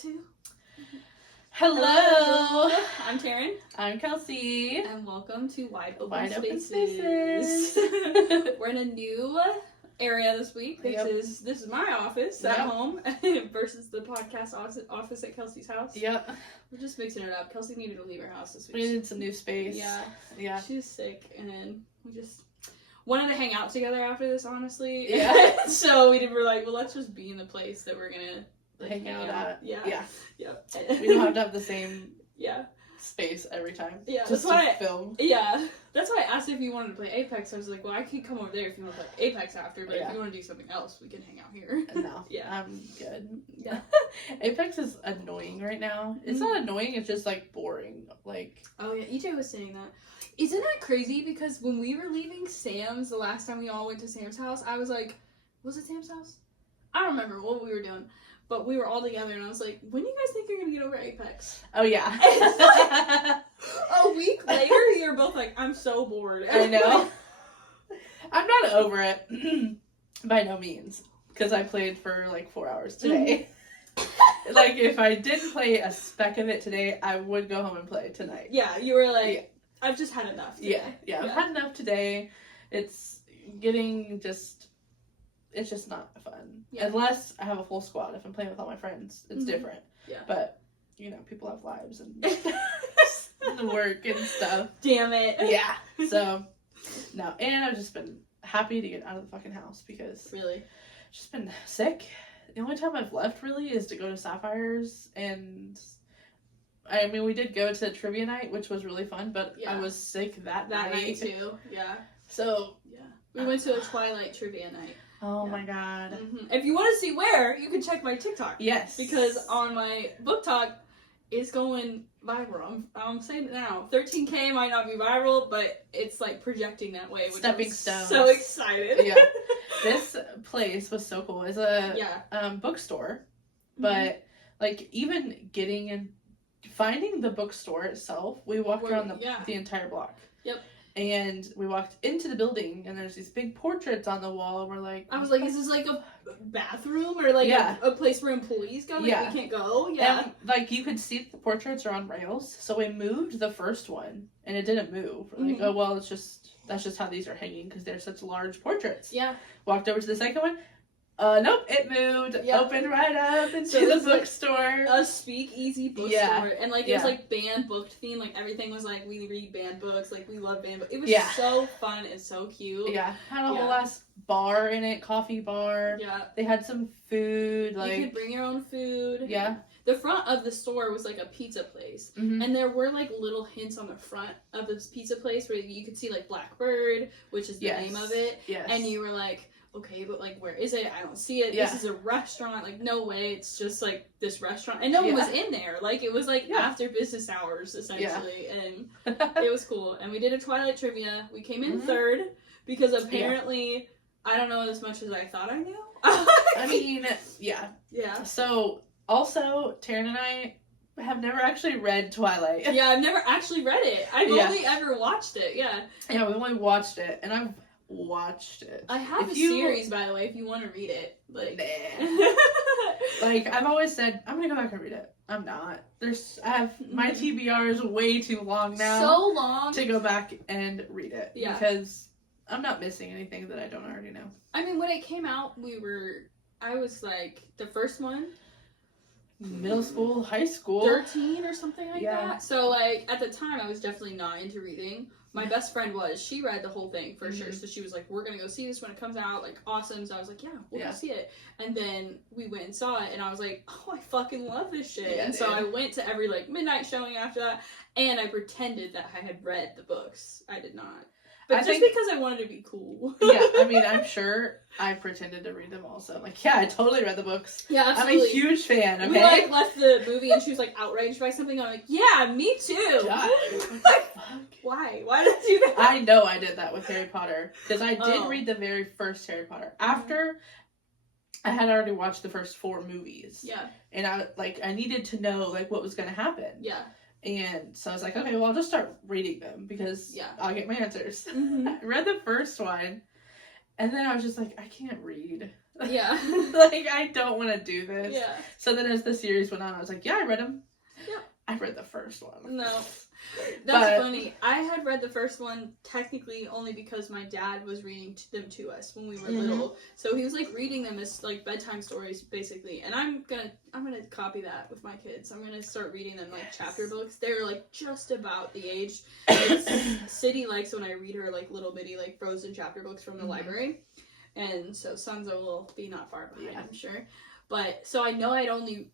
Two. Hello. I'm Taryn. I'm Kelsey. And welcome to Wide Open Wide Spaces. Open Spaces. We're in a new area this week. This is my office at home versus the podcast office at Kelsey's house. Yep. We're just mixing it up. Kelsey needed to leave her house this week. We needed some new space. Yeah. She was sick, and we just wanted to hang out together after this, honestly. Yeah. So we're like, well, let's just be in the place that we're gonna hang out at. Yeah. We don't have to have the same space every time. Yeah. Just to film. Yeah. That's why I asked if you wanted to play Apex. I was like, well, I could come over there if you want to play Apex after, but if you want to do something else, we can hang out here. No. Yeah. I'm good. Yeah. Apex is annoying right now. It's not annoying, it's just like boring. Like. Oh yeah, EJ was saying that. Isn't that crazy? Because when we were leaving Sam's the last time we all went to Sam's house, I was like, was it Sam's house? I don't remember what we were doing. But we were all together, and I was like, when do you guys think you're going to get over Apex? Oh, yeah. A week later, you're both like, I'm so bored. I know. I'm not over it. By no means. Because I played for like 4 hours today. Like, if I didn't play a speck of it today, I would go home and play tonight. Yeah, you were like, I've just had enough today. Yeah, I've had enough today. It's getting it's just not fun. Yeah. Unless I have a full squad. If I'm playing with all my friends, it's different. Yeah. But, people have lives and work and stuff. Damn it. Yeah. So, no. And I've just been happy to get out of the fucking house because... Really? I've just been sick. The only time I've left, really, is to go to Sapphire's. And, I mean, we did go to trivia night, which was really fun, but I was sick that night. That night, too. Yeah. So... Yeah. We went to a Twilight trivia night. Oh my god. Mm-hmm. If you want to see where, you can check my TikTok. Yes. Because on my book talk, it's going viral. I'm saying it now. 13K might not be viral, but it's like projecting that way. Which Stepping stones. So excited. Yeah. This place was so cool. It's a bookstore, but like even getting and finding the bookstore itself, we walked around the entire block. Yep. And we walked into the building, and there's these big portraits on the wall, and we're like... I was like, is this like a bathroom, or like a place where employees go? Like, we can't go? Yeah. And, like, you could see the portraits are on rails, so we moved the first one, and it didn't move. We're like, oh, well, that's just how these are hanging, because they're such large portraits. Yeah. Walked over to the second one. Nope, it moved. Yep. Opened right up into the bookstore. A speakeasy bookstore. And, like, it was, like, band-booked theme. Like, everything was, like, we read band books. Like, we love band books. It was so fun and so cute. Yeah. Had a whole ass bar in it. Coffee bar. Yeah. They had some food. Like... You could bring your own food. Yeah. The front of the store was, like, a pizza place. Mm-hmm. And there were, like, little hints on the front of this pizza place where you could see, like, Blackbird, which is the name of it. Yes. And you were like... okay, but, like, where is it? I don't see it. This is a restaurant. Like, no way. It's just, like, this restaurant. And no one was in there. Like, it was, like, after business hours, essentially. And it was cool. And we did a Twilight trivia. We came in third because apparently I don't know as much as I thought I knew. I mean, yeah. So, also, Taryn and I have never actually read Twilight. Yeah, I've never actually read it. I've only ever watched it, Yeah, we only watched it. And I've watched it. I have series, by the way, if you want to read it. Like, like, I've always said, I'm gonna go back and read it. I'm not. My TBR is way too long now. So long. To go back and read it. Yeah. Because I'm not missing anything that I don't already know. I mean, when it came out, I was like, the first one. Middle school, high school. 13 or something like that. So, like, at the time, I was definitely not into reading. My best friend she read the whole thing for sure. So she was like, we're going to go see this when it comes out. Like, awesome. So I was like, we'll go see it. And then we went and saw it. And I was like, oh, I fucking love this shit. Yeah, and so I went to every, like, midnight showing after that. And I pretended that I had read the books. I did not. But because I wanted to be cool. Yeah, I mean, I'm sure I pretended to read them also. I'm like, I totally read the books. Yeah, absolutely. I'm a huge fan, okay? We, like, left the movie and she was, like, outraged by something. I'm like, yeah, me too. God. Why? Why did you do that? I know I did that with Harry Potter. Because I did read the very first Harry Potter. After I had already watched the first 4 movies. Yeah. And I needed to know, like, what was going to happen. Yeah. And so I was like, okay, well, I'll just start reading them because I'll get my answers. I read the first one, and then I was just like, I can't read. Yeah. Like, I don't want to do this. Yeah. So then as the series went on, I was like, yeah, I read them. Yeah. I read the first one. No. That's funny. I had read the first one technically only because my dad was reading them to us when we were little. So he was like reading them as like bedtime stories basically. And I'm gonna copy that with my kids. I'm gonna start reading them like chapter books. They're like just about the age. City likes when I read her like little bitty like frozen chapter books from the library. And so Sunzo will be not far behind, I'm sure. But so I know I'd only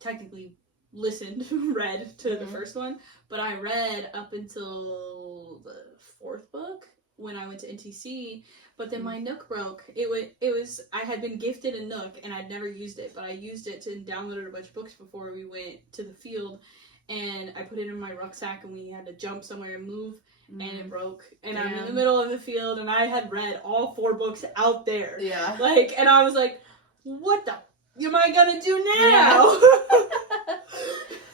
technically read to the first one, but I read up until the fourth book when I went to NTC, but then my Nook broke. It was I had been gifted a Nook and I'd never used it, but I used it to download a bunch of books before we went to the field, and I put it in my rucksack and we had to jump somewhere and move, and it broke, and I'm in the middle of the field and I had read all 4 books out there. Yeah. Like, and I was like, what the am I gonna do now?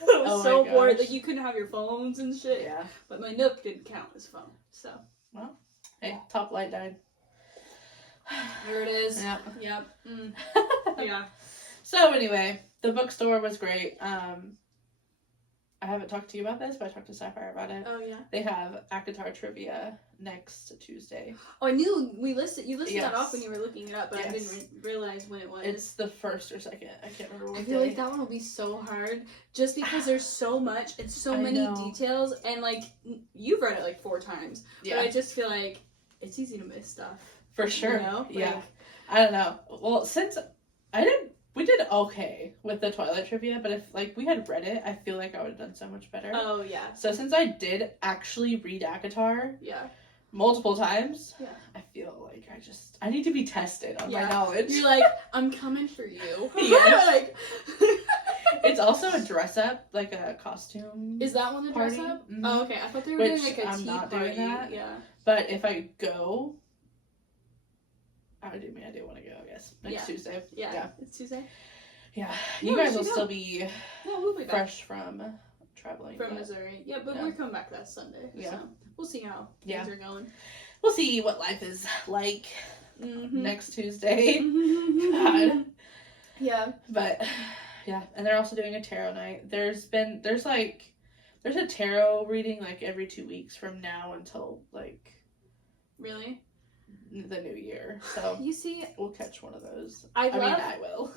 I was so bored. Like, you couldn't have your phones and shit. Yeah. But my Nook didn't count as phone, so. Well, hey, top light died. There it is. Yep. Yep. Yeah. So anyway, the bookstore was great. I haven't talked to you about this, but I talked to Sapphire about it. Oh, yeah. They have ACOTAR trivia next Tuesday. Oh, I knew you listed that off when you were looking it up, but I didn't realize when it was. It's the first or second. I can't remember what I feel like that one will be so hard just because there's so much and so many details, and like you've read it like 4 times. Yeah. But I just feel like it's easy to miss stuff. For sure. You know? Yeah. Like, I don't know. Well, since we did okay with the Twilight trivia, but if like we had read it, I feel like I would have done so much better. Oh yeah. So since I did actually read ACOTAR, multiple times, I feel like I need to be tested on my knowledge. You're like, I'm coming for you. Yes. Like, it's also a dress up, like a costume. Is that one the dress up? Mm-hmm. Oh, okay. I thought they were doing like a I'm tea not party. Doing that. Yeah. But if I go, I do want to go, I guess. Next Tuesday. Yeah. It's Tuesday? Yeah. You guys will still be, we'll be fresh from traveling. From Missouri. Yeah, but we're coming back that Sunday. Yeah. So we'll see how things are going. We'll see what life is like next Tuesday. God. Yeah. But, yeah. And they're also doing a tarot night. There's a tarot reading like every 2 weeks from now until like... Really? The new year. So you see, we'll catch one of those. I will.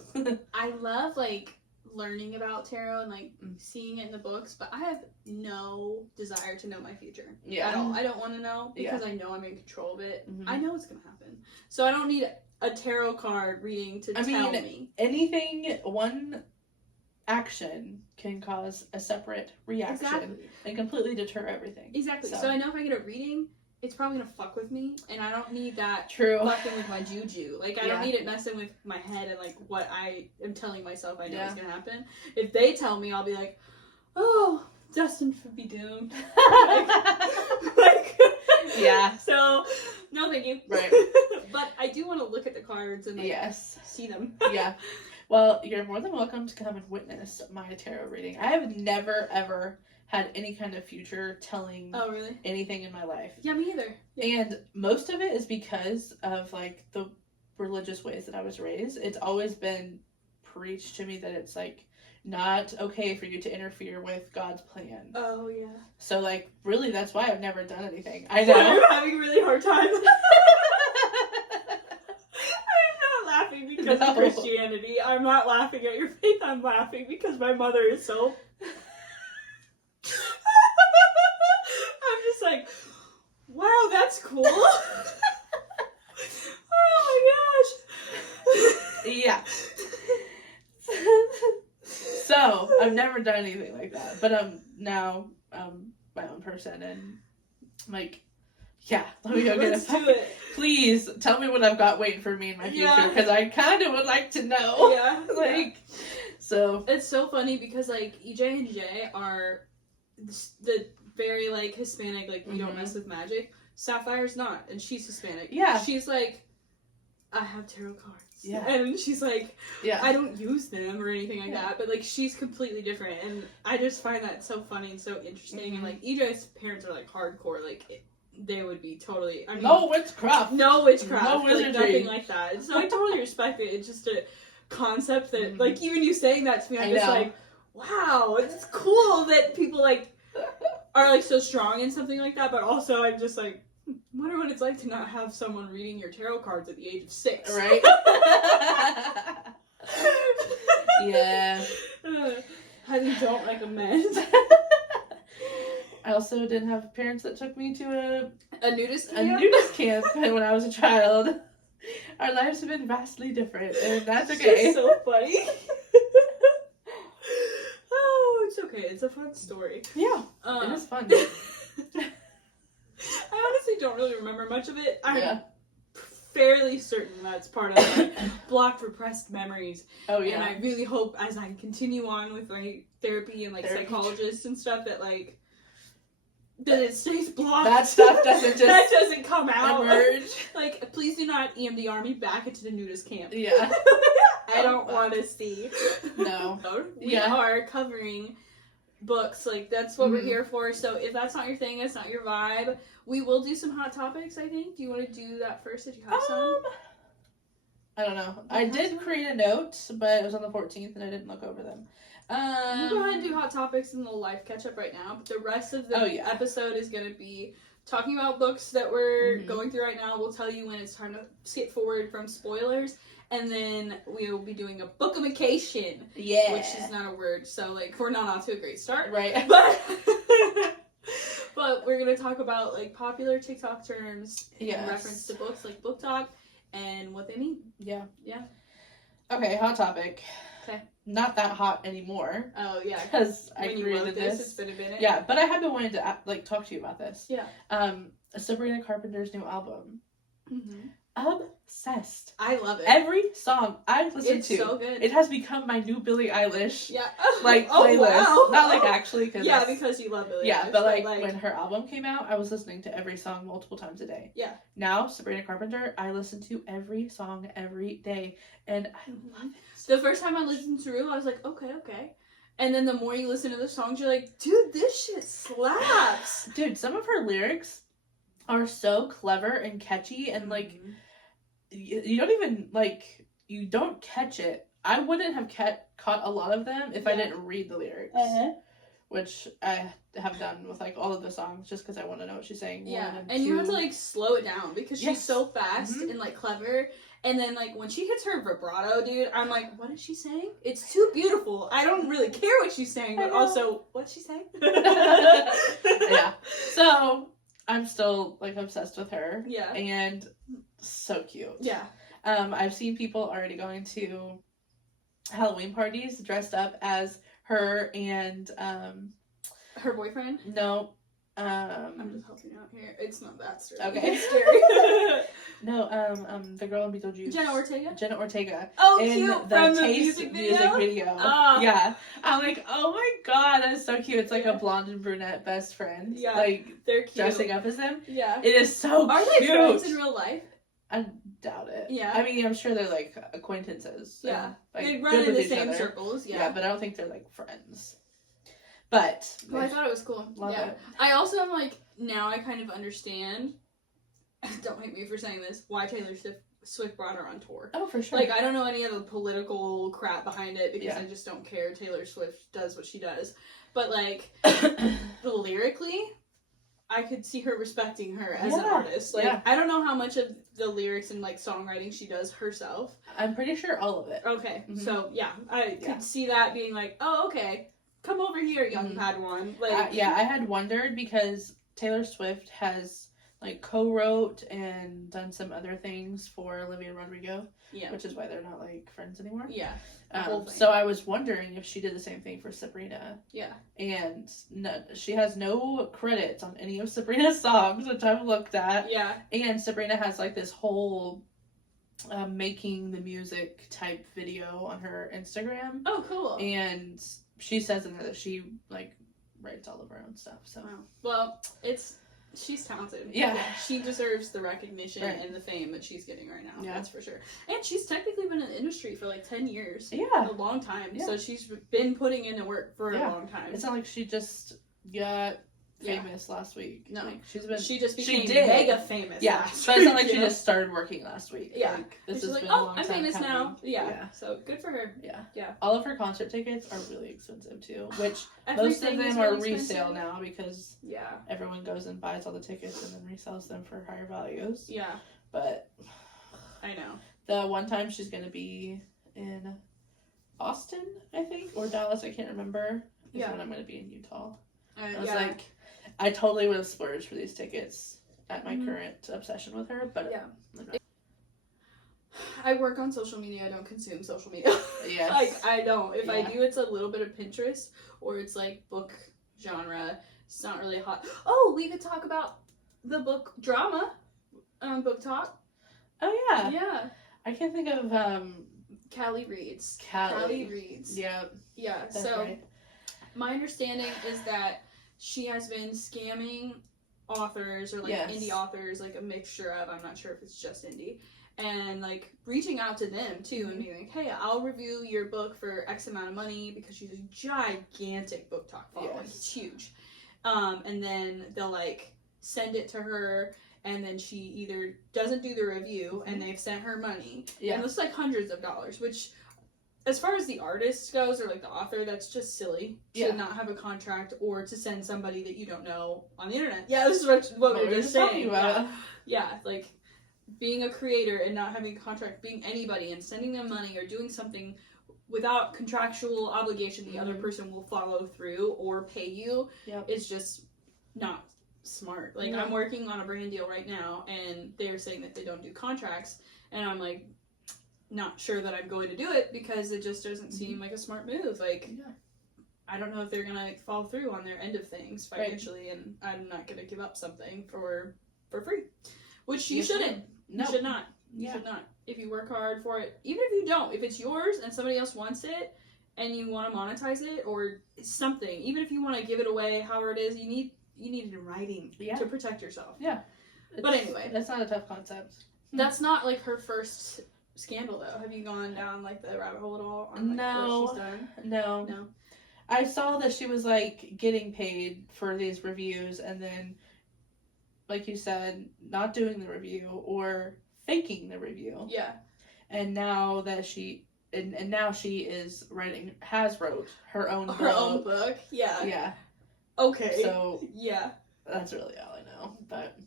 I love like learning about tarot and like seeing it in the books, but I have no desire to know my future at all. I don't want to know because I know I'm in control of it. I know what's gonna happen, so I don't need a tarot card reading to tell me anything. One action can cause a separate reaction and completely deter everything. Exactly. So I know if I get a reading, it's probably gonna fuck with me, and I don't need that fucking with my juju. Like, I don't need it messing with my head and, like, what I am telling myself I know is gonna happen. If they tell me, I'll be like, oh, destined to be doomed. So, no thank you. Right. But I do want to look at the cards and, like, see them. Yeah. Well, you're more than welcome to come and witness my tarot reading. I have never, ever... had any kind of future telling anything in my life. Yeah, me either. Yeah. And most of it is because of like the religious ways that I was raised. It's always been preached to me that it's like not okay for you to interfere with God's plan. Oh yeah. So like really that's why I've never done anything. I know. You're having a really hard time. I'm not laughing because of Christianity. I'm not laughing at your faith. I'm laughing because my mother is so like, wow, that's cool. Oh my gosh. Yeah. So I've never done anything like that, but I'm now my own person, and I'm like, yeah, let me go get it. Please tell me what I've got waiting for me in my future, because I kind of would like to know. Yeah. So it's so funny because like EJ and Jay are the very like Hispanic, like we don't mess with magic. Sapphire's not, and she's Hispanic. Yeah. She's like, I have tarot cards. Yeah. And she's like, I don't use them or anything like that, but like she's completely different, and I just find that so funny and so interesting. And like EJ's parents are like hardcore, like they would be totally. I mean, no witchcraft, no witchcraft, no wizardry, like nothing like that. So I totally respect it. It's just a concept that, like, even you saying that to me, I'm just like, wow, it's cool that people like are like so strong in something like that. But also, I'm just like, wonder what it's like to not have someone reading your tarot cards at the age of 6. Right? Yeah. Highly don't recommend. I also didn't have parents that took me to a nudist camp? A nudist camp when I was a child. Our lives have been vastly different, and that's okay. It's so funny. Oh, it's okay. It's a fun story. Yeah, it is fun. I honestly don't really remember much of it. I'm fairly certain that's part of like, blocked repressed memories. Oh yeah. And I really hope as I continue on with my therapy and like psychologists and stuff that like that it stays blocked. That stuff doesn't just that doesn't come out. Emerge. Like, please do not EMDR me back into the nudist camp. Yeah. I don't want to see. No. We are covering books, like that's what we're here for. So if that's not your thing, it's not your vibe, we will do some hot topics. I think. Do you want to do that first? Did you have some? I don't know. I did create a note, but it was on the 14th, and I didn't look over them. We'll go ahead and do hot topics and the life catch up right now. But the rest of the episode is going to be talking about books that we're going through right now. We'll tell you when it's time to skip forward from spoilers. And then we will be doing a bookamication. Yeah. Which is not a word, so, like, we're not off to a great start. Right. But we're going to talk about, like, popular TikTok terms in reference to books, like book talk, and what they mean. Yeah. Yeah. Okay, hot topic. Okay. Not that hot anymore. Oh, yeah. Because I created this. It's been a minute. Yeah, but I have been wanting to, like, talk to you about this. Yeah. Sabrina Carpenter's new album. Mm-hmm. Obsessed. I love it. Every song I listen to. It's so good. It has become my new Billie Eilish. Yeah. Like, playlist. Wow. Not like actually. Cause because you love Billie Eilish. Yeah, but like when her album came out, I was listening to every song multiple times a day. Yeah. Now, Sabrina Carpenter, I listen to every song every day. And I love it. The first time I listened through, I was like, okay. And then the more you listen to the songs, you're like, dude, this shit slaps. Dude, some of her lyrics are so clever and catchy and like you don't even like you don't catch it. I wouldn't have caught a lot of them if I didn't read the lyrics, which I have done with like all of the songs just because I want to know what she's saying. And you have to like slow it down because she's so fast and like clever. And then like when she hits her vibrato, dude, I'm like, what is she saying? It's too beautiful. I don't really care what she's saying, but also what's she saying? Yeah. So I'm still like obsessed with her. Yeah. And so cute. Yeah. I've seen people already going to Halloween parties dressed up as her and her boyfriend? No. I'm just helping out here. It's not that scary. Okay. It's scary. No, the girl in Beetlejuice. Jenna Ortega. Oh, in cute. The From the Taste music video. Oh. Yeah. I'm like, oh my god, that's so cute. It's like a blonde and brunette best friend. Yeah. Like, they're cute. Dressing up as them. Yeah. It is so Are cute. Are they friends in real life? I doubt it. Yeah. I mean, I'm sure they're like acquaintances. Yeah. Like, they run in the same circles. Yeah. Yeah, but I don't think they're like friends. But I thought it was cool. Love it. I also am like, now I kind of understand, don't hate me for saying this, why Taylor Swift brought her on tour. Oh, for sure. Like, I don't know any of the political crap behind it because I just don't care. Taylor Swift does what she does. But like, lyrically, I could see her respecting her as an artist. Like, I don't know how much of the lyrics and like songwriting she does herself. I'm pretty sure all of it. Okay. So yeah, I could see that being like, oh, okay. Come over here, young Padawan. Like, I had wondered because Taylor Swift has like co-wrote and done some other things for Olivia Rodrigo, which is why they're not like friends anymore. Yeah. So I was wondering if she did the same thing for Sabrina. Yeah. And no, she has no credits on any of Sabrina's songs, which I've looked at. Yeah. And Sabrina has like this whole making the music type video on her Instagram. Oh, cool. And she says in there that she like writes all of her own stuff. So well, she's talented. Yeah, she deserves the recognition and the fame that she's getting right now. Yeah, that's for sure. And she's technically been in the industry for like 10 years. Yeah, a long time. Yeah. So she's been putting in the work for a long time. It's not like she just got famous last week. No, like, she just became mega famous. Last but it's not week, like she just started working last week. Yeah, like, this has like, been a long I'm time famous coming. now. Yeah, so good for her. Yeah. All of her concert tickets are really expensive too, which most of them really are expensive. resale now because everyone goes and buys all the tickets and then resells them for higher values. Yeah, but I know the one time she's gonna be in Austin, I think, or Dallas, I can't remember. Is when I'm gonna be in Utah. I was like, I totally would have splurged for these tickets at my current obsession with her, but I work on social media. I don't consume social media. Yes. Like, I don't. If I do, it's a little bit of Pinterest, or it's like book genre. It's not really hot. Oh, we could talk about the book drama on Book Talk. Oh yeah. Yeah. I can't think of Callie Reads. Callie Reads. Yeah. Yeah. That's so right. my understanding is that she has been scamming authors or like indie authors, like a mixture of, I'm not sure if it's just indie, and like reaching out to them too and being like, hey, I'll review your book for X amount of money, because she's a gigantic Book Talk following. It's huge. And then they'll like send it to her, and then she either doesn't do the review and they've sent her money. And it's like hundreds of dollars, which as far as the artist goes, or like the author, that's just silly to not have a contract or to send somebody that you don't know on the internet. Yeah, this is what we were just saying. Yeah, like being a creator and not having a contract, being anybody and sending them money or doing something without contractual obligation, the other person will follow through or pay you, is just not smart. Like, I'm working on a brand deal right now, and they're saying that they don't do contracts, and I'm like, not sure that I'm going to do it because it just doesn't seem like a smart move. Like, I don't know if they're gonna like follow through on their end of things financially, and I'm not gonna give up something for free, which you shouldn't. No. You should not. You should not. If you work hard for it, even if you don't, if it's yours and somebody else wants it and you want to monetize it or something, even if you want to give it away, however it is, you need it in writing to protect yourself. Yeah. But anyway, that's not a tough concept. That's not like her first scandal though. Have you gone down like the rabbit hole at all on like, what she's done? No. I saw that she was like getting paid for these reviews, and then, like you said, not doing the review or faking the review. Yeah. And now that she has wrote her own book. Her own book. Yeah. Yeah. Okay. So that's really all I know. But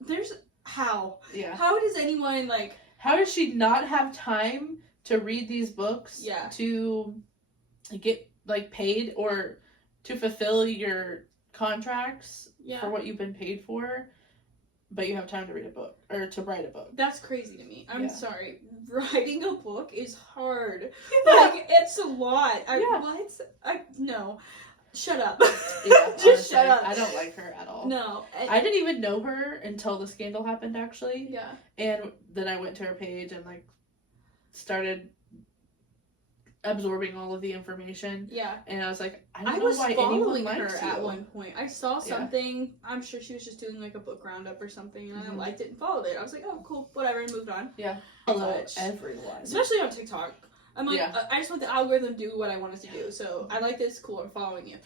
there's how? Yeah. How does anyone like? How does she not have time to read these books? Yeah. To get like paid or to fulfill your contracts for what you've been paid for, but you have time to read a book or to write a book. That's crazy to me. I'm sorry. Writing a book is hard. Like, it's a lot. No. Shut up. Just honestly, shut up. I don't like her at all. No. I didn't even know her until the scandal happened, actually. Yeah. And then I went to her page and like started absorbing all of the information. Yeah. And I was like, I don't know why anyone likes her at one point. I saw something. I'm sure she was just doing like a book roundup or something, and I liked it and followed it. I was like, oh, cool, whatever, and moved on. Yeah. Follow everyone. Especially on TikTok. I'm like, I just want the algorithm to do what I want it to do. So I like this. Cool, I'm following you.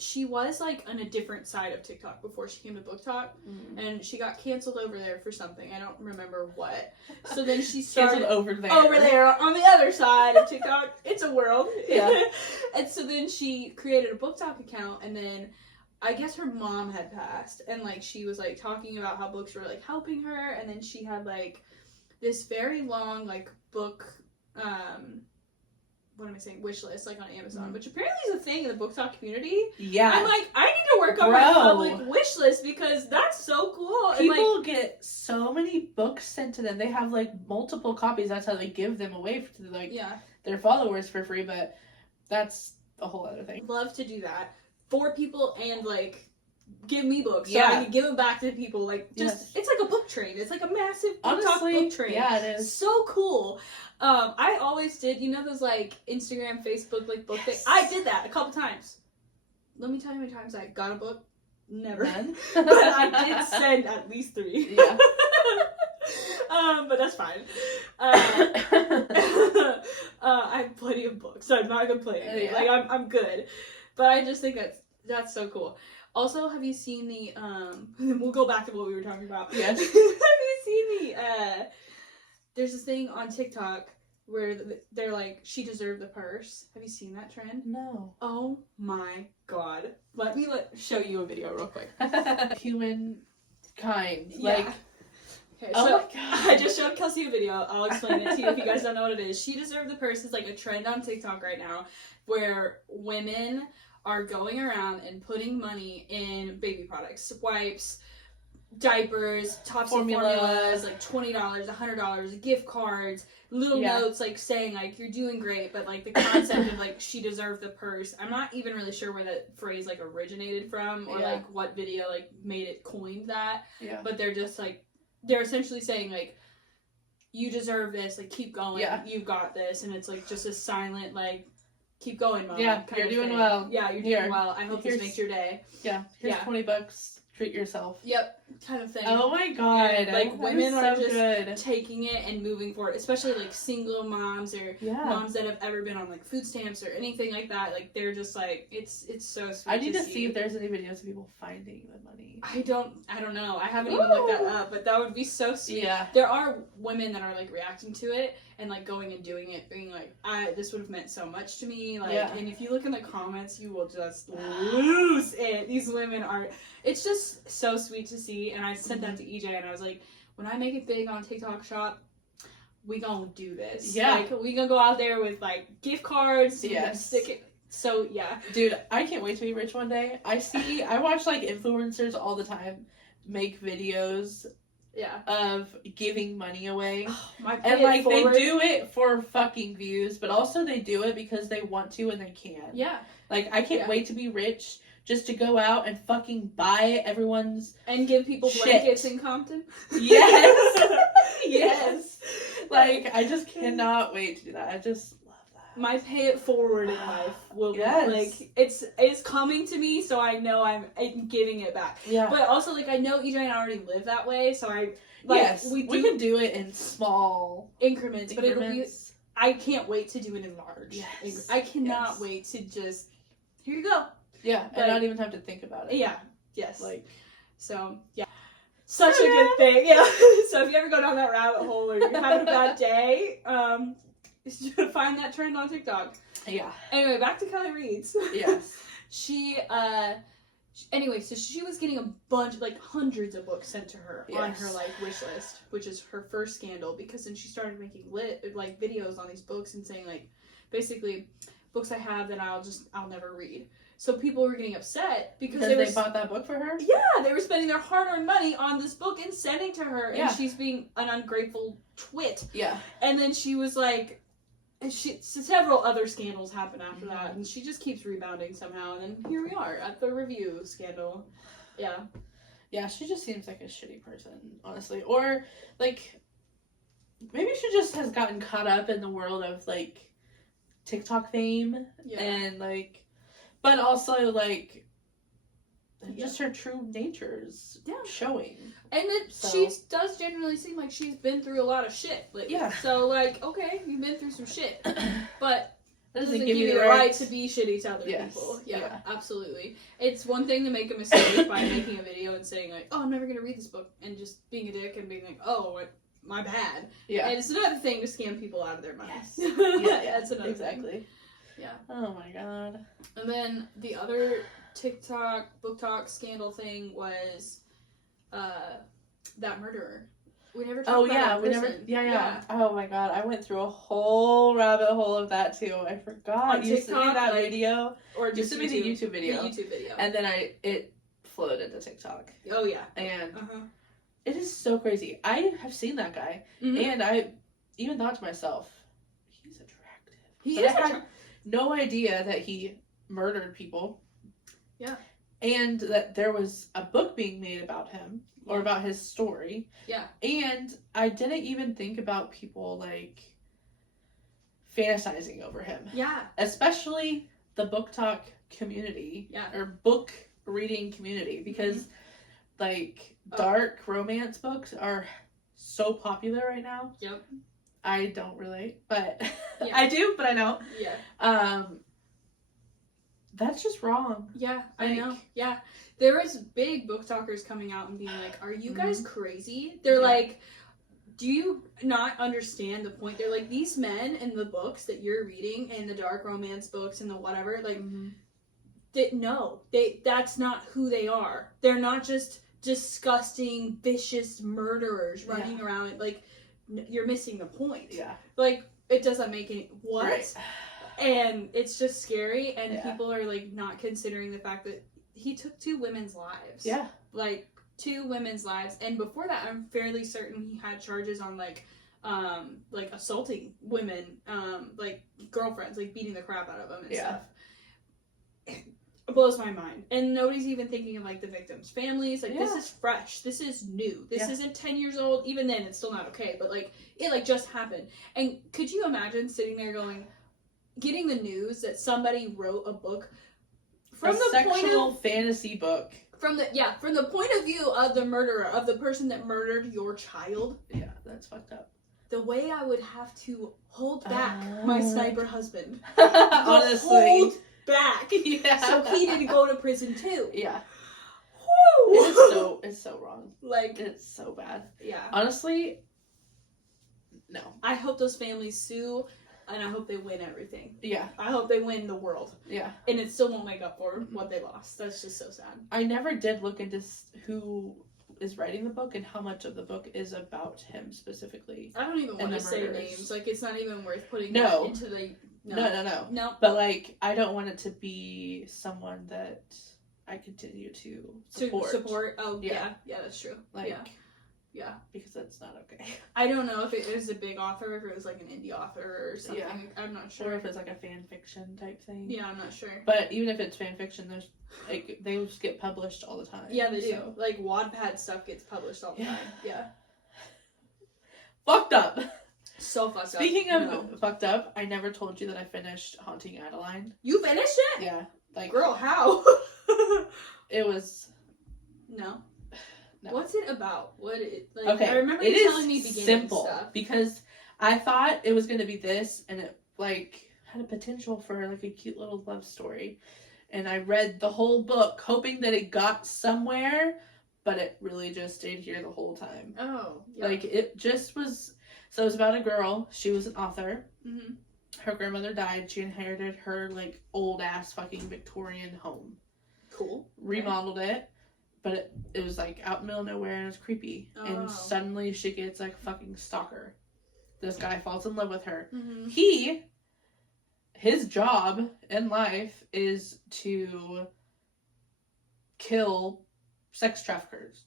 She was like on a different side of TikTok before she came to Book Talk, and she got canceled over there for something. I don't remember what. So then she started over there on the other side of TikTok. It's a world. Yeah. And so then she created a Book Talk account, and then I guess her mom had passed, and like she was like talking about how books were like helping her, and then she had like this very long like book what am I saying? Wish list, like on Amazon, which apparently is a thing in the Book Talk community. Yeah. I'm like, I need to work on my public wish list because that's so cool. People and, like, get so many books sent to them. They have like multiple copies. That's how they give them away to like their followers for free. But that's a whole other thing. Love to do that for people and like give me books so I can give them back to people. Like just it's like a book train. It's like a massive Book Talk book train. Yeah, it is. So cool. I always did, you know those like Instagram, Facebook like book things? I did that a couple times. Let me tell you how many times I got a book. Never. None. But I did send at least 3. Yeah. But that's fine. I have plenty of books, so I'm not complaining. Like I'm good. But I just think that's That's so cool. Also, have you seen the we'll go back to what we were talking about. Yes. Have you seen the there's this thing on TikTok where they're like, she deserved the purse. Have you seen that trend? No. Oh my god. Let me show you a video real quick. Humankind. Yeah. Like, okay, oh so my god. I just showed Kelsey a video. I'll explain it to you if you guys don't know what it is. She deserved the purse is like a trend on TikTok right now where women are going around and putting money in baby products, wipes, diapers, Tops and formulas, like $20, $100, gift cards, little notes like saying like you're doing great, but like the concept of like she deserved the purse. I'm not even really sure where that phrase like originated from or like what video like made it coined that. Yeah. But they're just like they're essentially saying like you deserve this, like keep going, you've got this, and it's like just a silent like keep going, Mom. Yeah, you're doing well. Yeah, you're doing well. I hope this makes your day. Yeah, here's $20. Treat yourself. Yep, kind of thing. Oh my god. And, like women are so just good. taking it and moving forward, especially like single moms or moms that have ever been on like food stamps or anything like that. Like they're just like it's so sweet. I need to see if there's any videos of people finding the money. I don't know. I haven't even looked that up, but that would be so sweet. Yeah. There are women that are like reacting to it and like going and doing it, being like, this would have meant so much to me. Like, and if you look in the comments, you will just lose it. These women are. It's just so sweet to see, and I sent that to EJ, and I was like, when I make it big on TikTok Shop, we gonna do this. Yeah. Like, we gonna go out there with, like, gift cards, stick it. So, yeah. Dude, I can't wait to be rich one day. I watch, like, influencers all the time make videos of giving money away. Oh, and, like, they do it for fucking views, but also they do it because they want to and they can. Yeah. Like, I can't wait to be rich just to go out and fucking buy everyone's and give people blankets in Compton. Yes. Yes. Like, I just cannot wait to do that. I just love that. My pay it forward in life will be like it's coming to me, so I know I'm giving it back. Yeah. But also like I know EJ and I already live that way, so I we can do it in small increments, but it'll be I can't wait to do it in large. Yes. I cannot wait to just here you go. Yeah, and not even have to think about it. Yeah, yes. Like, so, yeah. Such a good thing, yeah. So if you ever go down that rabbit hole or you're having a bad day, you should find that trend on TikTok. Yeah. Anyway, back to Kelly Reed's. Yes. Anyway, so she was getting a bunch, like hundreds of books sent to her on her like wish list, which is her first scandal, because then she started making videos on these books and saying like, basically, books I have that I'll never read. So people were getting upset because they bought that book for her? Yeah, they were spending their hard-earned money on this book and sending to her, and she's being an ungrateful twit. Yeah. And then she was like, several other scandals happened after that, and she just keeps rebounding somehow, and then here we are at the review scandal. Yeah. Yeah, she just seems like a shitty person, honestly. Or, like, maybe she just has gotten caught up in the world of, like, TikTok fame, and, like... But also, like, just her true nature's showing. And she does generally seem like she's been through a lot of shit lately. Yeah. So, like, okay, you've been through some shit. But that doesn't give you the right to be shitty to other people. Yeah, absolutely. It's one thing to make a mistake by making a video and saying, like, oh, I'm never going to read this book. And just being a dick and being like, oh, my bad. Yeah. And it's another thing to scam people out of their money. Yes. That's another thing. Yeah. Oh my god. And then the other TikTok book talk scandal thing was that murderer. We never talked about that. Yeah. Oh my god, I went through a whole rabbit hole of that too. I forgot. You sent me that video, or just sent me the YouTube video. The YouTube video. And then it flowed into TikTok. Oh yeah. And it is so crazy. I have seen that guy, and I even thought to myself, he's attractive. He is attractive. No idea that he murdered people. Yeah. And that there was a book being made about him or about his story. Yeah. And I didn't even think about people like fantasizing over him. Yeah. Especially the book talk community. Yeah. Or book reading community, because like dark romance books are so popular right now. Yep. I don't relate, but I do, but I know. Yeah. That's just wrong. Yeah, I know. Yeah. There was big book talkers coming out and being like, are you guys crazy? They're like, do you not understand the point? They're like, these men in the books that you're reading, and the dark romance books and the whatever, like, that's not who they are. They're not just disgusting, vicious murderers running around. Like, you're missing the point. Yeah. Like, it doesn't make any... What? Right. And it's just scary, and people are, like, not considering the fact that he took 2 women's lives. Yeah. Like, 2 women's lives. And before that, I'm fairly certain he had charges on, like assaulting women, like, girlfriends, like, beating the crap out of them and stuff. It blows my mind. And nobody's even thinking of, like, the victims' families. Like, this is fresh. This is new. This isn't 10 years old. Even then, it's still not okay. But, like, it, like, just happened. And could you imagine sitting there getting the news that somebody wrote a book from the sexual fantasy book. From the point of view of the murderer, of the person that murdered your child. Yeah, that's fucked up. The way I would have to hold back my sniper husband. Honestly. Hold back. Yeah. So he didn't go to prison too. Yeah. Woo! It's so wrong. Like, it's so bad. Yeah. Honestly, no. I hope those families sue. And I hope they win everything. Yeah. I hope they win the world. Yeah. And it still won't make up for what they lost. That's just so sad. I never did look into who is writing the book and how much of the book is about him specifically. I don't even want to say names. Like, it's not even worth putting that into the... No. But, like, I don't want it to be someone that I continue to support. Oh, yeah. Yeah, that's true. Like... Yeah. Because that's not okay. I don't know if it was a big author, if it was like an indie author or something. Yeah. I'm not sure. Or if it's like a fan fiction type thing. Yeah, I'm not sure. But even if it's fan fiction, there's like they just get published all the time. Yeah, they do. Like Wattpad stuff gets published all the time. Yeah. Fucked up. So fucked up. Speaking of fucked up, I never told you that I finished Haunting Adeline. You finished it? Yeah. Like, girl, how? It was... No. What's it about? Okay, I remember you telling me beginning simple stuff. Because I thought it was going to be this, and it like had a potential for like a cute little love story. And I read the whole book hoping that it got somewhere, but it really just stayed here the whole time. Oh, yeah. Like it just was. So it was about a girl. She was an author. Mm-hmm. Her grandmother died. She inherited her like old ass fucking Victorian home. Cool. Remodeled it. But it was, like, out in the middle of nowhere, and it was creepy. Oh. And suddenly she gets, like, a fucking stalker. This guy falls in love with her. Mm-hmm. His job in life is to kill sex traffickers.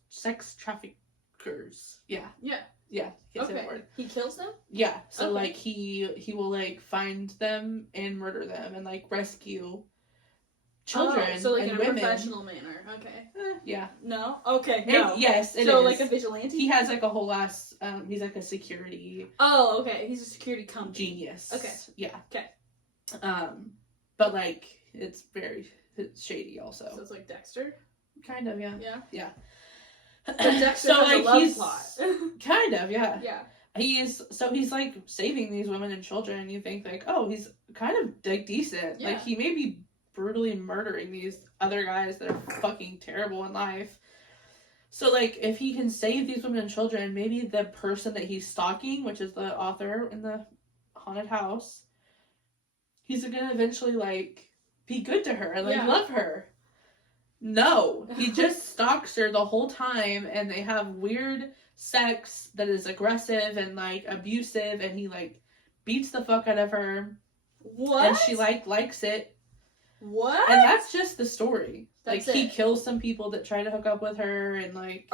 Yeah. Yeah. Yeah. Okay. He kills them? Yeah. So, like, he will, like, find them and murder them and, like, rescue children so like and in a women. Professional manner. Okay. Yeah. No? Okay. No. Yes, it so is. Like a vigilante? He has like a whole ass, he's like a security. Oh, okay. He's a security company. Genius. Okay. Yeah. Okay. But like, it's shady also. So it's like Dexter? Kind of, yeah. Yeah? Yeah. But Dexter has a love plot. Kind of, yeah. Yeah. He's like saving these women and children, and you think like, oh, he's kind of like decent. Yeah. Like he may be brutally murdering these other guys that are fucking terrible in life. So, like, if he can save these women and children, maybe the person that he's stalking, which is the author in the haunted house, he's gonna eventually, like, be good to her and, like, love her. No. He just stalks her the whole time, and they have weird sex that is aggressive and, like, abusive, and he, like, beats the fuck out of her. What? And she, like, likes it. What? And that's just the story. That's like, he kills some people that try to hook up with her, and, like...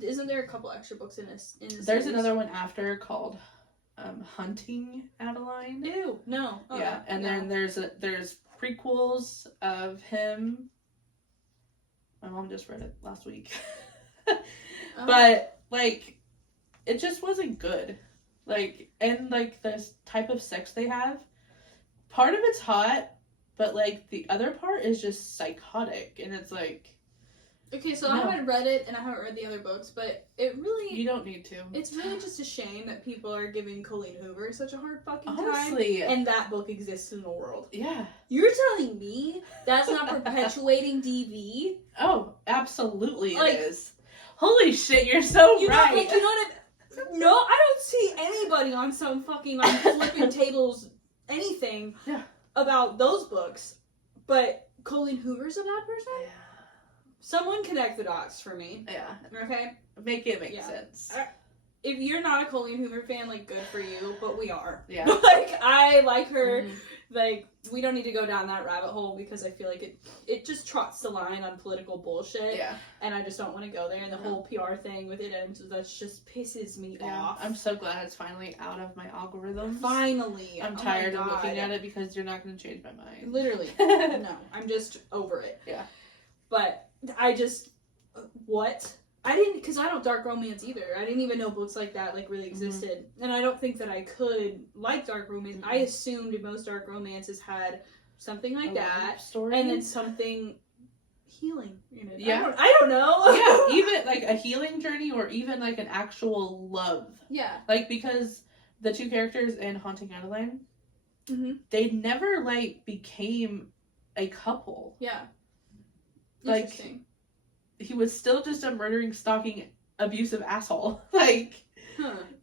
Isn't there a couple extra books in this There's series? another one after called, Hunting Adeline. Ew, no. Oh, yeah, and then there's prequels of him. My mom just read it last week. But, like, it just wasn't good. Like, and, like, the type of sex they have, part of it's hot, but, like, the other part is just psychotic, and it's like... Okay, so I haven't read it, and I haven't read the other books, but it really... You don't need to. It's really just a shame that people are giving Colleen Hoover such a hard fucking Honestly, time, and that book exists in the world. Yeah. You're telling me that's not perpetuating DV? Oh, absolutely it is. Holy shit, you're so right. You know what No, I don't see anybody on some fucking, like, flipping tables, anything about those books, but Colleen Hoover's a bad person? Yeah. Someone connect the dots for me. Yeah. Okay? Make it make sense. If you're not a Colleen Hoover fan, like, good for you, but we are. Yeah. Like, I like her. Mm-hmm. Like, we don't need to go down that rabbit hole because I feel like it just trots the line on political bullshit. Yeah. And I just don't want to go there. And the whole PR thing with it, and that just pisses me off. I'm so glad it's finally out of my algorithms. Finally. I'm tired of looking at it because you're not going to change my mind. Literally. No. I'm just over it. Yeah. But I just... What? I didn't... Because I don't dark romance either. I didn't even know books like that, like, really existed. Mm-hmm. And I don't think that I could like dark romance. Mm-hmm. I assumed most dark romances had something like that. Story. And then something... healing in it. Yeah. I don't know. Yeah, even like a healing journey or even like an actual love. Yeah. Like because the two characters in Haunting Adeline, they never like became a couple. Yeah. Like he was still just a murdering, stalking, abusive asshole. Like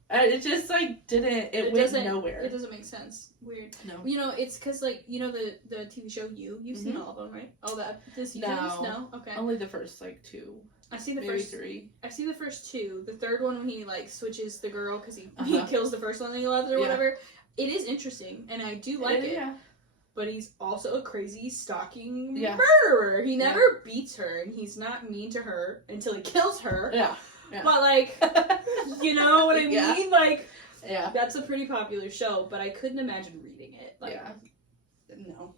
it just like it went nowhere. It doesn't make sense. Weird. No. You know, it's because like the TV show you've seen all of them, right? All the seasons? No. Okay. Only the first like 2. I see the maybe first 3. I see the first 2. The third one when he like switches the girl because he kills the first one that he loves or whatever. It is interesting and I do like it. Yeah. But he's also a crazy stalking murderer. He never beats her and he's not mean to her until he kills her. Yeah. Yeah. But like, you know what I mean? Like, that's a pretty popular show, but I couldn't imagine reading it. Like, no.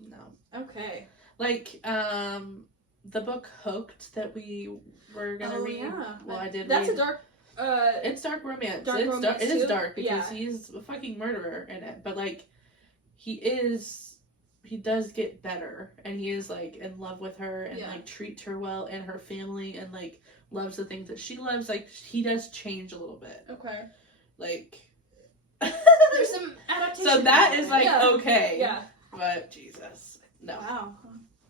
Okay. Like, the book Hooked that we were gonna read. Yeah. Well, I did. That's a dark. It's dark romance. It is dark because he's a fucking murderer in it, but like, he does get better and he is like in love with her and like treats her well and her family and like loves the things that she loves. Like he does change a little bit. Okay. Like there's some adaptation. So that is like okay. Yeah. But Jesus. No. Wow.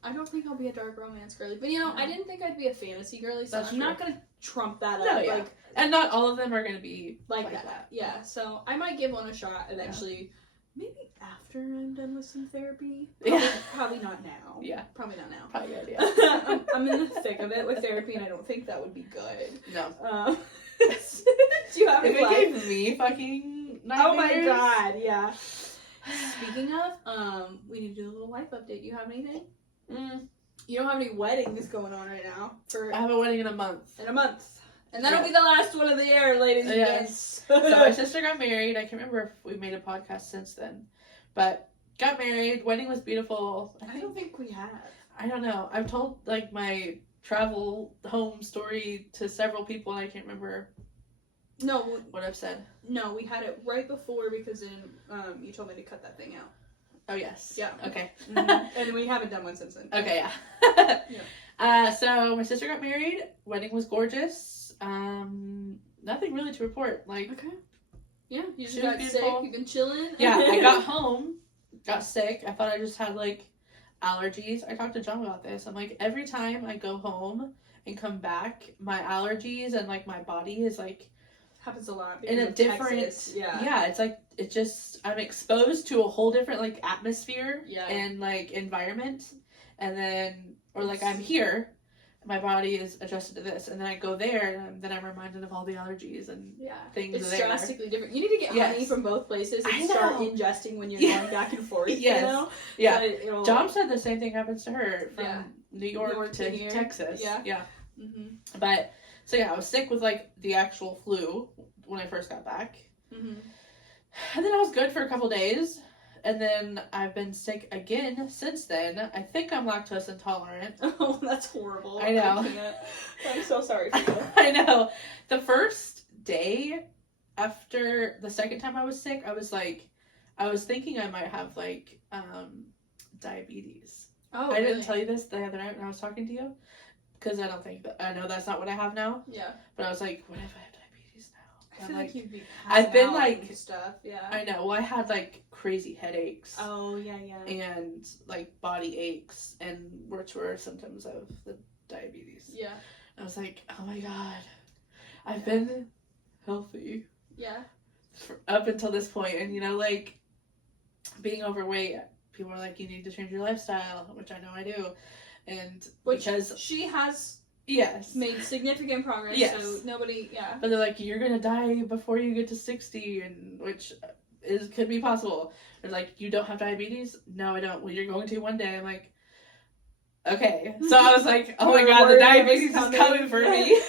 I don't think I'll be a dark romance girly. But I didn't think I'd be a fantasy girly, so I'm not gonna trump that up. Yeah. Like and not all of them are gonna be like that. Yeah. So I might give one a shot eventually. Yeah. Maybe after I'm done with some therapy. Probably not now. Yeah. Probably not now. Probably good, yeah. I'm in the thick of it with therapy, and I don't think that would be good. No. Do you have any life? It gave me fucking nightmares. Oh my god, yeah. Speaking of, we need to do a little life update. You have anything? You don't have any weddings going on right now? I have a wedding in a month. And that'll be the last one of the year, ladies and gents. So my sister got married. I can't remember if we made a podcast since then. But got married. Wedding was beautiful. I don't think we have. I don't know. I've told like my travel home story to several people and I can't remember what I've said. No, we had it right before because then you told me to cut that thing out. Oh, yes. Yeah. Okay. And we haven't done one since then. Okay, yeah. So my sister got married. Wedding was gorgeous. Nothing really to report. Like, okay. Yeah, you just got sick. You've been chilling. Yeah, I got home, got sick. I thought I just had like allergies. I talked to John about this. I'm like, every time I go home and come back, my allergies and like my body is like happens a lot in a different Texas. Yeah, it's like I'm exposed to a whole different like atmosphere and like environment, and then or like I'm here. My body is adjusted to this, and then I go there, and then I'm reminded of all the allergies and things. It's drastically different. You need to get honey from both places and start ingesting when you're going back and forth. Yes. You know? Yeah. Dom said the same thing happens to her from New York to Texas. Yeah. Mm-hmm. But so I was sick with like the actual flu when I first got back, and then I was good for a couple days. And then I've been sick again since then. I think I'm lactose intolerant. Oh, that's horrible. I know. I'm so sorry for you. I know. The first day after the second time I was sick, I was thinking I might have like diabetes. Oh, I didn't tell you this the other night when I was talking to you. because I don't think that, I know that's not what I have now. Yeah. But I was like, what if I have diabetes now? I feel like you'd be I've been like stuff. Yeah. I know. Well, I had like crazy headaches. Oh yeah. And like body aches, and which were symptoms of the diabetes. Yeah. I was like, oh my god, I've been healthy. Yeah. Up until this point, and like being overweight, people are like, you need to change your lifestyle, which I know I do, and because she has made significant progress. Yes. So nobody, but they're like, you're gonna die before you get to 60, and which could be possible. They're like, you don't have diabetes? No, I don't. Well, you're going to one day. I'm like, okay. So I was like, oh my god, the diabetes is coming for me.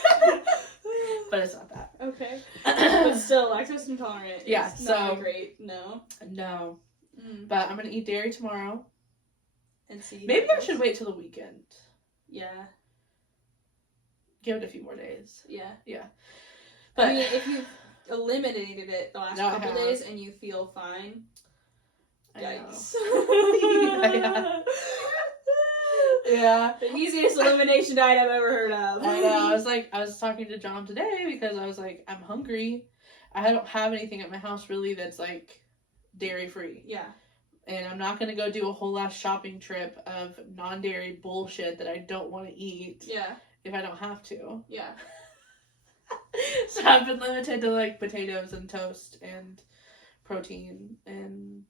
But it's not that. Okay. But still, lactose intolerant. Yeah, is not great. No. But I'm gonna eat dairy tomorrow. And see. Maybe I should wait till the weekend. Yeah. Give it a few more days. Yeah. But I mean, if you've eliminated it the last couple days and you feel fine, yikes. Yeah. The easiest elimination diet I've ever heard of. I know. I was talking to John today because I was like, I'm hungry. I don't have anything at my house really that's like dairy free. Yeah. And I'm not gonna go do a whole ass shopping trip of non-dairy bullshit that I don't want to eat. Yeah. If I don't have to. Yeah. So I've been limited to like potatoes and toast and protein and.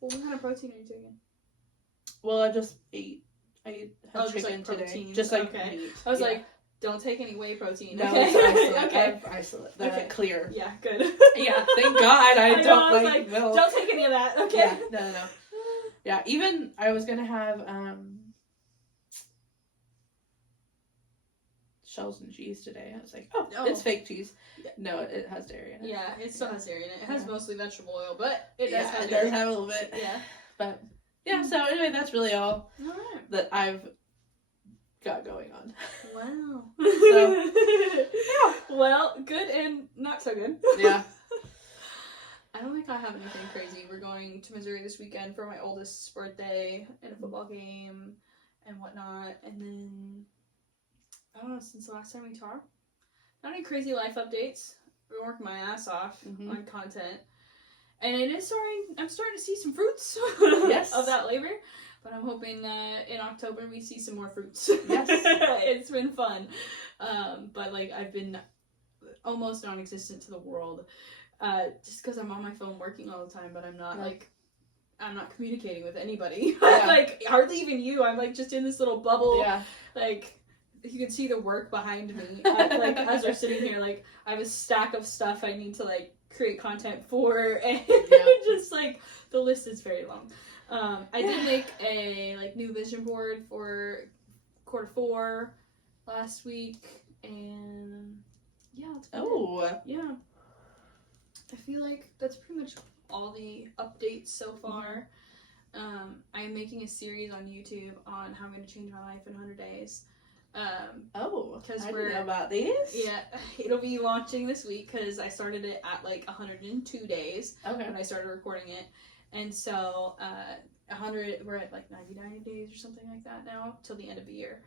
Well, what kind of protein are you taking? Well, I just ate. I had chicken just like today. Just like meat. I was like, don't take any whey protein. No, okay. Okay. Isolate. Clear. Yeah, good. Yeah, thank God I don't like milk. Don't take any of that. Okay. Yeah, no. Yeah, even I was gonna have shells and cheese today. I was like, oh. It's fake cheese. Yeah. No, it has dairy in it. Yeah, it still has dairy in it. It has mostly vegetable oil, but it does have dairy. It does have a little bit. Yeah. But yeah, so anyway, that's really all right. that I've got going on. Wow. So, yeah. Well, good and not so good. Yeah. I don't think I have anything crazy. We're going to Missouri this weekend for my oldest's birthday and a football game and whatnot. And then, I don't know, since the last time we talked, not any crazy life updates. I've been working my ass off on content. And it is I'm starting to see some fruits of that labor. But I'm hoping in October we see some more fruits. Yes. It's been fun. But like I've been almost non-existent to the world. Just because I'm on my phone working all the time, but I'm not I'm not communicating with anybody. Yeah. Like hardly even you. I'm like just in this little bubble. Yeah. Like you can see the work behind me. Like as we're sitting here, like I have a stack of stuff I need to like create content for, and just like the list is very long. I did make a like new vision board for Q4 last week, and it's yeah. I feel like that's pretty much all the updates so far. I'm making a series on YouTube on how I'm going to change my life in 100 days. Because I didn't know about these. Yeah, it'll be launching this week because I started it at like 102 days when I started recording it. And so, 100, we're at like 99 days or something like that now, till the end of the year.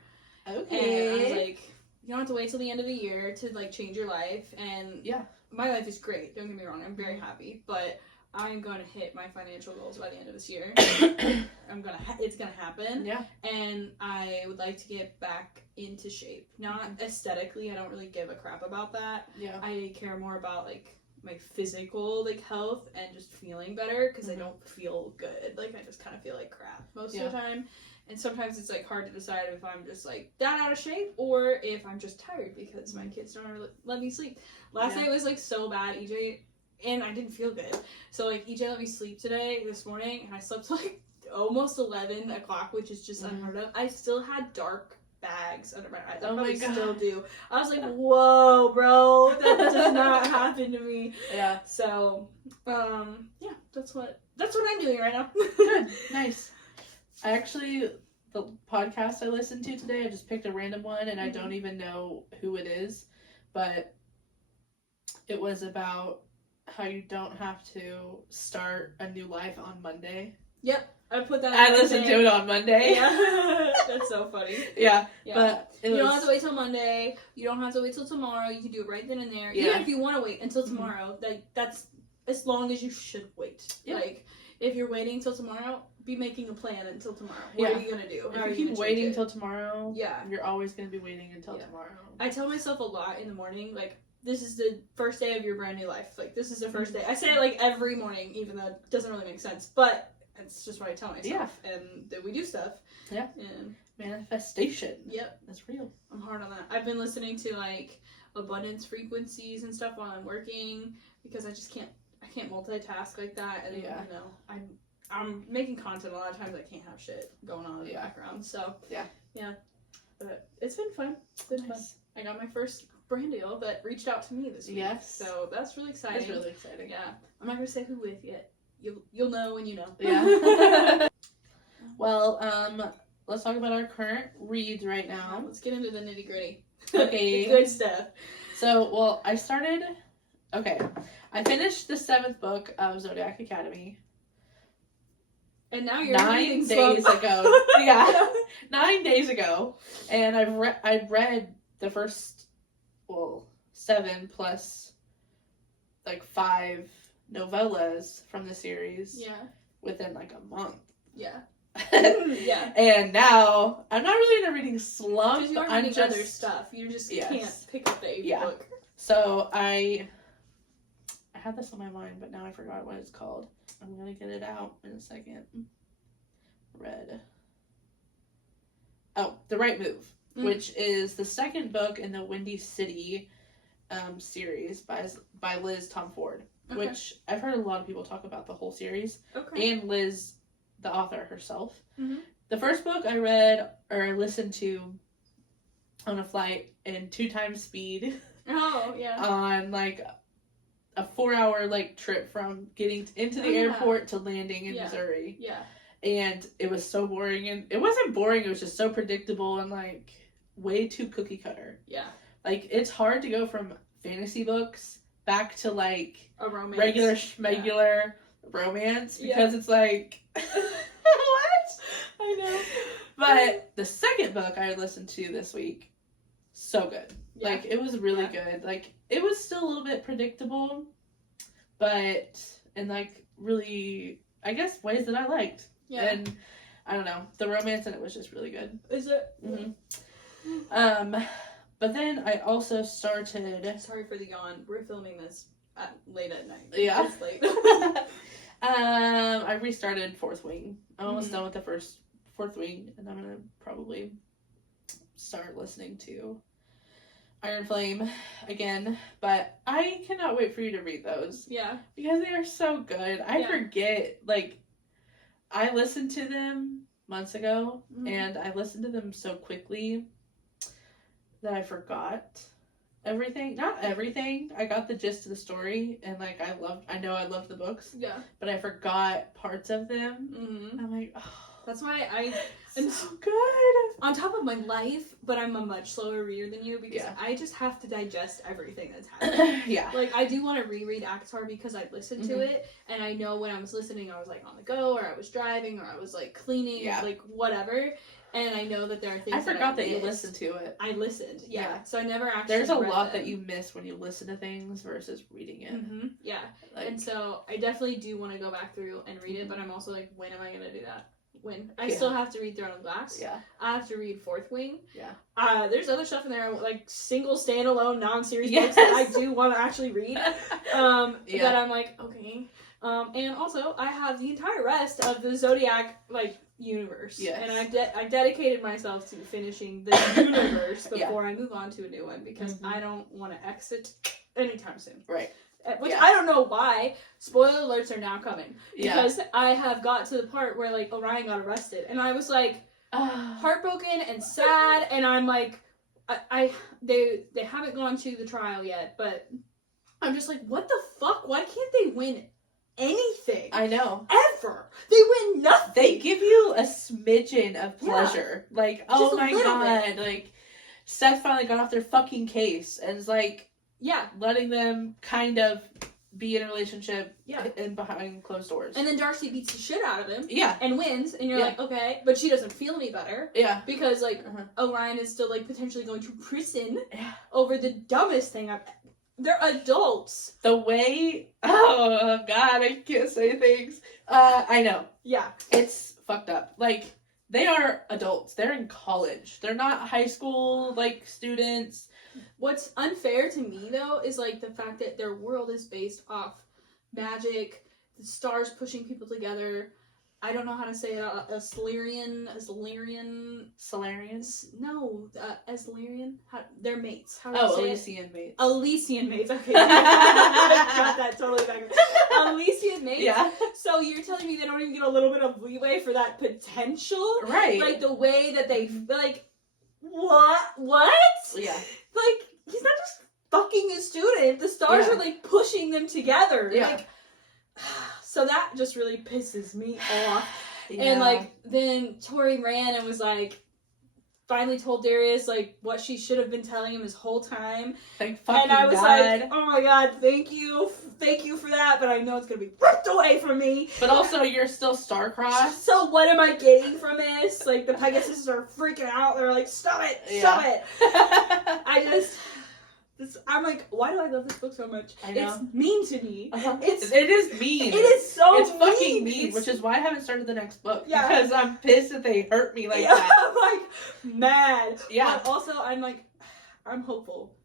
Okay. And I was like, you don't have to wait till the end of the year to like change your life. And my life is great, don't get me wrong, I'm very happy, but I'm going to hit my financial goals by the end of this year. It's gonna happen. Yeah. And I would like to get back into shape. Not aesthetically, I don't really give a crap about that. Yeah. I care more about like my physical like health and just feeling better because I don't feel good. Like I just kind of feel like crap most of the time. And sometimes it's like hard to decide if I'm just like that out of shape or if I'm just tired because my kids don't ever let me sleep. Last night was like so bad, EJ, and I didn't feel good. So like EJ let me sleep this morning, and I slept till like almost 11 o'clock, which is just unheard of. I still had dark bags under my eyes. I probably still do. I was like, whoa, bro, that does not happen to me. Yeah. So, that's what I'm doing right now. Good, nice. I actually, the podcast I listened to today, I just picked a random one, and I don't even know who it is, but it was about how you don't have to start a new life on Monday. Yep, I put that. I listened to it on Monday. Yeah. That's so funny. Yeah. But you don't have to wait till Monday. You don't have to wait till tomorrow. You can do it right then and there. Yeah. Even if you want to wait until tomorrow, that's as long as you should wait. Yeah. Like, if you're waiting till tomorrow, be making a plan until tomorrow. What are you gonna do? If you keep waiting until tomorrow, you're always gonna be waiting until tomorrow. I tell myself a lot in the morning, like, this is the first day of your brand new life. Like, this is the first day. I say it, like, every morning, even though it doesn't really make sense. But it's just what I tell myself. Yeah. And then we do stuff. Yeah. And manifestation. Yep. That's real. I'm hard on that. I've been listening to, like, abundance frequencies and stuff while I'm working because I can't multitask like that. And, you know, I'm making content a lot of times. I can't have shit going on in the background. So, yeah. But it's been fun. It's been fun. I got my first brand deal that reached out to me this week. Yes. So that's really exciting. That's really exciting. Yeah. I'm not going to say who with yet. You'll know when you know. Yeah. Well, let's talk about our current reads right now. Let's get into the nitty gritty. Okay. Good stuff. So, I finished the 7th book of Zodiac Academy. And now you're 9 days ago. Yeah. 9 days ago. And I've read the first 7 plus like 5 novellas from the series. Yeah. Within like a month. Yeah. Yeah. And now I'm not really in a reading slump. Because you are reading other stuff. You just can't pick up the 8th book. So I had this on my mind, but now I forgot what it's called. I'm gonna get it out in a second. The Right Move, which is the 2nd book in the Windy City series by Liz Tom Ford, which I've heard a lot of people talk about the whole series, and Liz, the author herself. Mm-hmm. The first book I read or listened to on a flight in 2 times speed. Oh, yeah. On like a 4-hour like trip from getting into the airport to landing in Missouri. Yeah. And it was so boring, and it wasn't boring, it was just so predictable and like way too cookie cutter. Yeah. Like, it's hard to go from fantasy books back to like a romance. regular romance, because it's like what? I know. But the 2nd book I listened to this week, so good. Yeah. Like, it was really good. Like, it was still a little bit predictable, but in like really, I guess, ways that I liked. Yeah. And I don't know, the romance in it was just really good. Is it? Mm-hmm. But then I also started. Sorry for the yawn. We're filming this late at night. Yeah. It's late. I restarted 4th Wing. I'm almost done with the 4th Wing, and I'm gonna probably start listening to Iron Flame again. But I cannot wait for you to read those. Yeah. Because they are so good. I forget, like, I listened to them months ago, and I listened to them so quickly that I forgot everything. Not everything. I got the gist of the story, and like I loved the books. Yeah. But I forgot parts of them. Mm-hmm. I'm like, oh. That's why I am so good on top of my life, but I'm a much slower reader than you because I just have to digest everything that's happening. Yeah. Like, I do want to reread ACOTAR because I listened to it, and I know when I was listening, I was like on the go, or I was driving, or I was like cleaning, like whatever. And I know that there are things. I forgot that you listened to it. I listened, So I never actually. There's a lot that you miss when you listen to things versus reading it. Mm-hmm. Yeah, like, and so I definitely do want to go back through and read it, but I'm also like, when am I going to do that? When I still have to read Throne of Glass. Yeah. I have to read 4th Wing. Yeah. There's other stuff in there, like single standalone non-series books that I do want to actually read. That I'm like, okay. And also I have the entire rest of the Zodiac like universe. Yes. And I dedicated myself to finishing the universe before I move on to a new one because I don't want to exit anytime soon. Right. Which I don't know why. Spoiler alerts are now coming. Because I have got to the part where, like, Orion got arrested. And I was, like, heartbroken and sad. And I'm, like, they haven't gone to the trial yet. But I'm just like, what the fuck? Why can't they win anything? I know. Ever. They win nothing. They give you a smidgen of pleasure. Yeah. Like, oh my god. Bit. Like, Seth finally got off their fucking case. And it's like... Yeah, letting them kind of be in a relationship and behind closed doors. And then Darcy beats the shit out of him. Yeah. And wins. And you're like, okay. But she doesn't feel any better. Yeah. Because, like, Orion is still, like, potentially going to prison over the dumbest thing They're adults. The way... Oh, God, I can't say things. I know. Yeah. It's fucked up. Like, they are adults. They're in college. They're not high school, like, students. What's unfair to me, though, is, like, the fact that their world is based off magic, the stars pushing people together. I don't know how to say it. Solarian? No, Solarian? They're mates. How do you say Elysian it? mates. Elysian mates. Okay. I got that totally back. Elysian mates? Yeah. So you're telling me they don't even get a little bit of leeway for that potential? Right. Like, the way that they, like, what? Yeah. Like, he's not just fucking a student. The stars are, like, pushing them together. Yeah. Like, so that just really pisses me off. Yeah. And, like, then Tori ran and was, like, finally told Darius, like, what she should have been telling him this whole time. Thank fucking God. And I was like, oh my God, thank you for that, but I know it's gonna be ripped away from me. But also, you're still star-crossed. So what am I getting from this? Like, the Pegasuses are freaking out. They're like, stop it. I'm like, why do I love this book so much? I know. It's mean to me. It is mean. It is so It's mean. fucking mean, which is why I haven't started the next book. Yeah. Because I'm pissed that they hurt me like that. I'm like, mad. Yeah. But also, I'm like, I'm hopeful.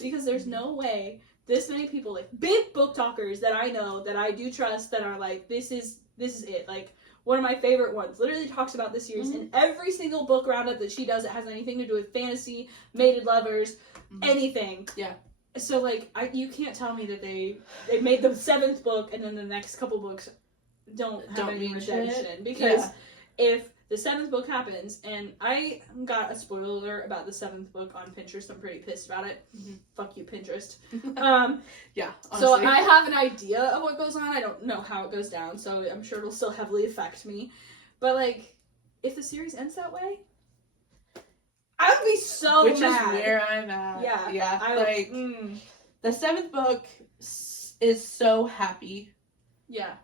Because there's no way this many people, like, big book talkers that I know, that I do trust, that are like, this is it. Like, one of my favorite ones literally talks about this series in every single book roundup that she does that has anything to do with fantasy, mated lovers, anything. Yeah. So, like, you can't tell me that they made the 7th book and then the next couple books don't have any redemption. Because if the 7th book happens, and I got a spoiler alert about the 7th book on Pinterest, I'm pretty pissed about it. Fuck you, Pinterest. Yeah, honestly. So I have an idea of what goes on. I don't know how it goes down, so I'm sure it'll still heavily affect me. But, like, if the series ends that way, I would be so mad. Which is where I'm at. Yeah. Yeah. The 7th book is so happy. Yeah.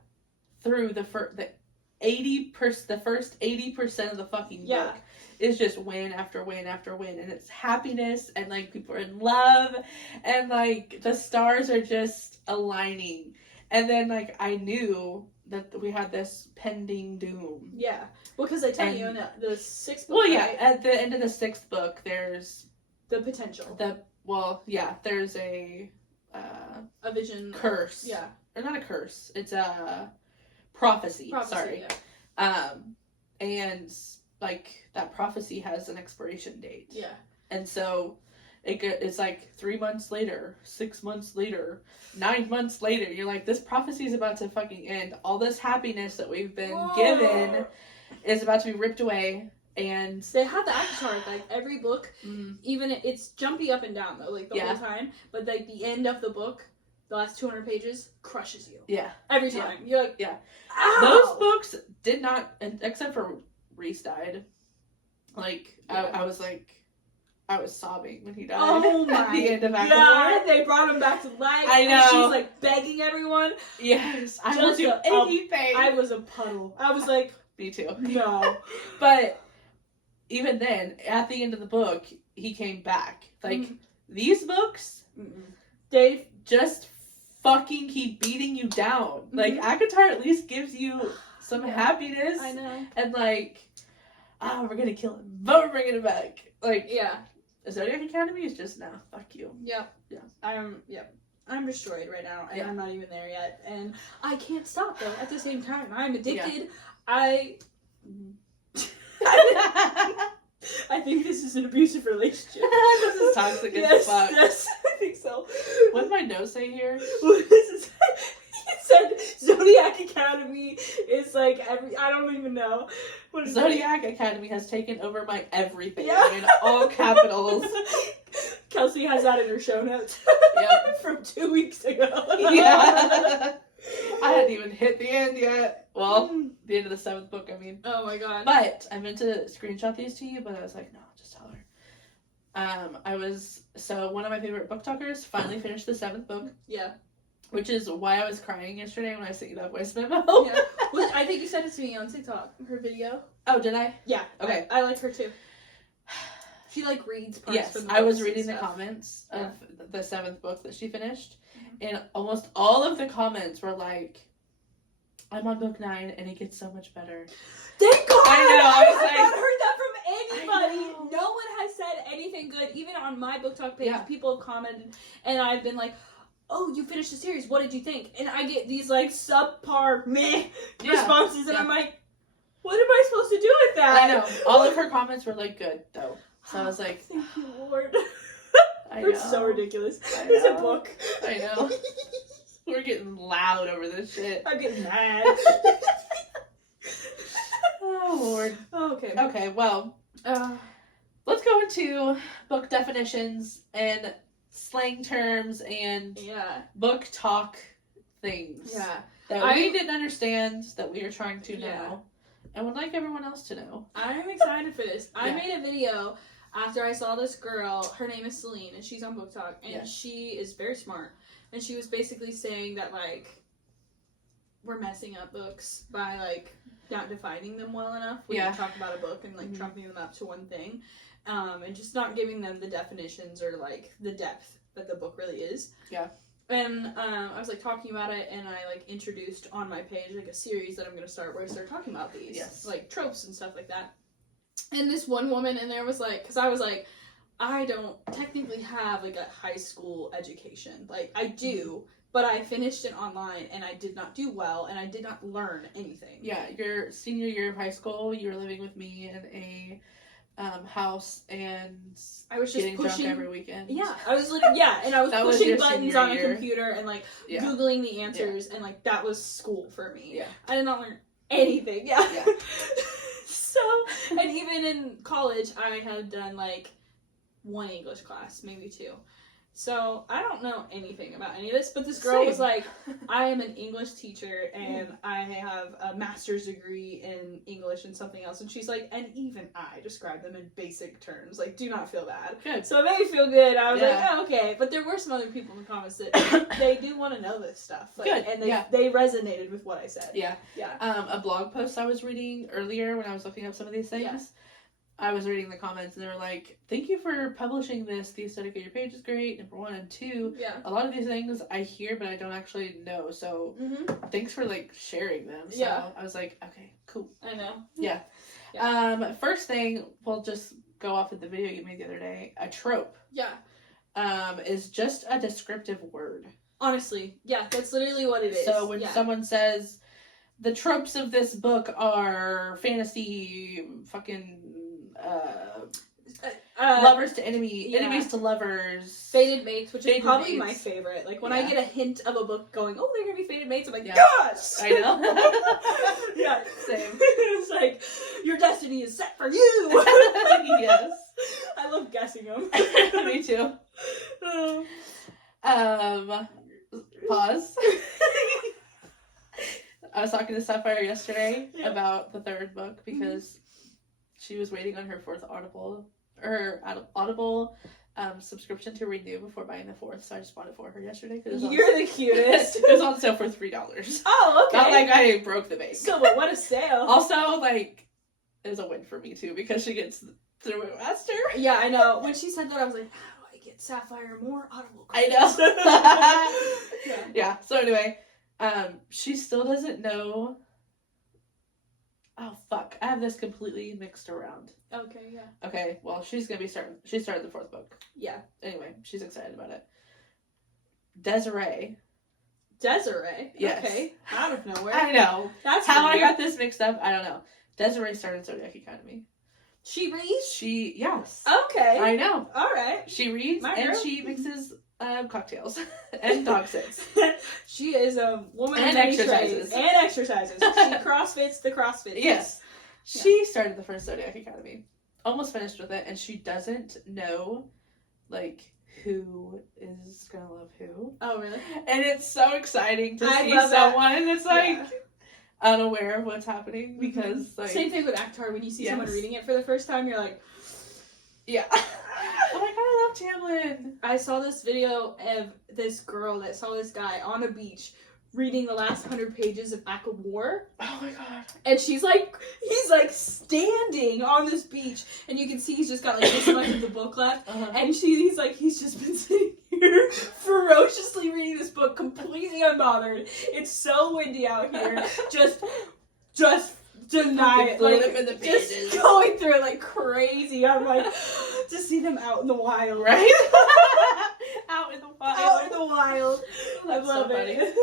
Through the first 80% of the fucking book is just win after win after win, and it's happiness, and, like, people are in love, and, like, the stars are just aligning. And then, like, I knew that we had this pending doom. Yeah. Well, because I tell you in the 6th book. Well, yeah. Right? At the end of the 6th book, there's the potential. There's a vision curse. Or not a curse. It's a prophecy. Sorry. Yeah. And, like, that prophecy has an expiration date. Yeah. And so it's like 3 months later, 6 months later, 9 months later, you're like, this prophecy is about to fucking end. All this happiness that we've been given is about to be ripped away. And they have the ACOTAR, like, every book, even it's jumpy up and down, though, like, the whole time. But, like, the end of the book, the last 200 pages, crushes you. Yeah. Every time. You're like, ow! Those books did not, except for Reese died. Like, I was like, I was sobbing when he died. Oh my at the end of God! They brought him back to life. I know. And she's like begging everyone. Yes, I will do anything. I was a puddle. I was like, me too. No, but even then, at the end of the book, he came back. Like these books, they just fucking keep beating you down. Like ACOTAR at least gives you some happiness. I know. And like, we're gonna kill him, but we're bringing him back. Like, Zodiac Academy is just fuck you. Yep. Yeah. I'm destroyed right now, and I'm not even there yet. And I can't stop, though. At the same time, I'm addicted. I think this is an abusive relationship. This is toxic as fuck. Yes, I think so. What does my note say here? It said Zodiac Academy is like I don't even know. What is Zodiac Academy has taken over my everything in all capitals. Kelsey has that in her show notes. Yep. From 2 weeks ago. Yeah. I hadn't even hit the end yet. Well, the end of the 7th book, I mean. Oh my God. But I meant to screenshot these to you, but I was like, no, just tell her. One of my favorite book talkers finally finished the 7th book. Yeah. Which is why I was crying yesterday when I sent you that voice memo. Yeah. Well, I think you sent it to me on TikTok, her video. Oh, did I? Yeah. Okay. I like her too. She like reads parts yes, from the I was reading the comments of the 7th book that she finished, and almost all of the comments were like, I'm on book 9 and it gets so much better. Thank God! I know, I was have not heard that from anybody. No one has said anything good. Even on my book talk page, people have commented, and I've been like, oh, you finished the series, what did you think? And I get these like subpar meh responses, and I'm like, what am I supposed to do with that? I know. All of her comments were like good though. So I was like, thank you, Lord. It's so ridiculous. It's a book. I know. We're getting loud over this shit. I'm getting mad. Oh, Lord. Okay. Okay, well, let's go into book definitions and slang terms and book talk things that we didn't understand, that we are trying to know, and would like everyone else to know. I'm excited for this. I made a video after I saw this girl. Her name is Celine, and she's on Book Talk, and she is very smart. And she was basically saying that, like, we're messing up books by, like, not defining them well enough. We talk about a book and, like, trumping them up to one thing. And just not giving them the definitions or, like, the depth that the book really is. Yeah. And I was, like, talking about it, and I, like, introduced on my page, like, a series that I'm going to start where I start talking about these. Yes. Like, tropes and stuff like that. And this one woman in there was, like, because I was, like, I don't technically have, like, a high school education. Like, I do, but I finished it online, and I did not do well, and I did not learn anything. Yeah, your senior year of high school, you were living with me in a house, and I was just getting pushing drunk every weekend. Yeah, I was like, and I was pushing buttons on a computer and like Googling the answers, and like that was school for me. Yeah, I did not learn anything. Yeah. So, and even in college, I had done like 1 English class, maybe 2. So, I don't know anything about any of this, but this girl was like, I am an English teacher, and I have a master's degree in English and something else. And she's like, and even I describe them in basic terms. Like, do not feel bad. Good. So, it made me feel good. I was like, oh, okay. But there were some other people in the comments that they do want to know this stuff. Like, good. And they resonated with what I said. Yeah. Yeah. A blog post I was reading earlier when I was looking up some of these things. Yeah. I was reading the comments, and they were like, thank you for publishing this. The aesthetic of your page is great, number 1, and 2. Yeah. A lot of these things I hear, but I don't actually know. So, thanks for, like, sharing them. So, I was like, okay, cool. I know. Yeah. First thing, we'll just go off of the video you made the other day. A trope. Yeah. Is just a descriptive word. Honestly. Yeah, that's literally what it is. So, when someone says, the tropes of this book are fantasy, fucking... lovers to enemies to lovers, fated mates, which is probably my favorite. Like when I get a hint of a book going, oh, they're gonna be fated mates, I'm like, yes, I know. Yeah, same. It's like your destiny is set for you. Yes, I love guessing them. Me too. Pause. I was talking to Sapphire yesterday about the 3rd book because she was waiting on her 4th Audible subscription to renew before buying the 4th, so I just bought it for her yesterday. You're the cutest. It was on sale for $3. Oh, okay. Not like I broke the bank. So, but what a sale. Also, like, it was a win for me, too, because she gets through it faster. Yeah, I know. When she said that, I was like, how do I get Sapphire more Audible credits? I know. Yeah, so anyway, she still doesn't know... Oh, fuck. I have this completely mixed around. Okay, yeah. Okay, well, she started the 4th book. Yeah. Anyway, she's excited about it. Desiree. Yes. Okay. Out of nowhere. I know. That's how weird. I got this mixed up. I don't know. Desiree started Zodiac Academy. She reads? Yes. Okay. I know. All right. She reads and she mixes cocktails and dog sits. She is a woman and exercises. And exercises. She crossfits the CrossFit. Yes. Yeah. She started the first Zodiac Academy. Almost finished with it, and she doesn't know, like, who is gonna love who. Oh, really? And it's so exciting to see someone that's, like, unaware of what's happening, because, like... Same thing with ACOTAR. When you see someone reading it for the first time, you're like... Yeah. Oh my god, I love Tamlin. I saw this video of this girl that saw this guy on a beach reading the last 100 pages of Act of War. Oh my god. And he's like standing on this beach, and you can see he's just got like this much of the book left. And he's just been sitting here ferociously reading this book, completely unbothered. It's so windy out here. Just deny it. Like, in the pages. Just going through it like crazy. I'm like, to see them out in the wild. Right? Out in the wild. Out in the wild. I love so it.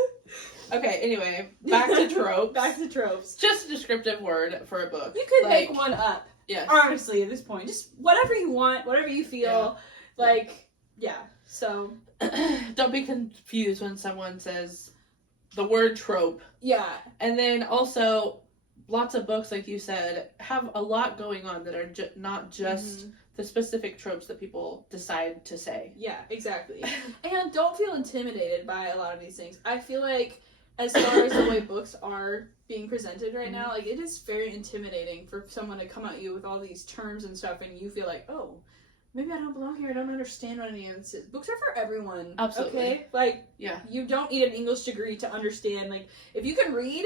Okay, anyway, back to tropes. Back to tropes. Just a descriptive word for a book. You could make one up. Yes. Honestly, at this point. Just whatever you want, whatever you feel. Yeah. Like, yeah. So. Don't be confused when someone says the word trope. Yeah. And then also, lots of books, like you said, have a lot going on that are not just the specific tropes that people decide to say. Yeah, exactly. And don't feel intimidated by a lot of these things. I feel like, as far as the way books are being presented right now, like, it is very intimidating for someone to come at you with all these terms and stuff, and you feel like, oh, maybe I don't belong here, I don't understand what any of this is. Books are for everyone. Absolutely. Okay? Like, yeah, you don't need an English degree to understand. Like, if you can read,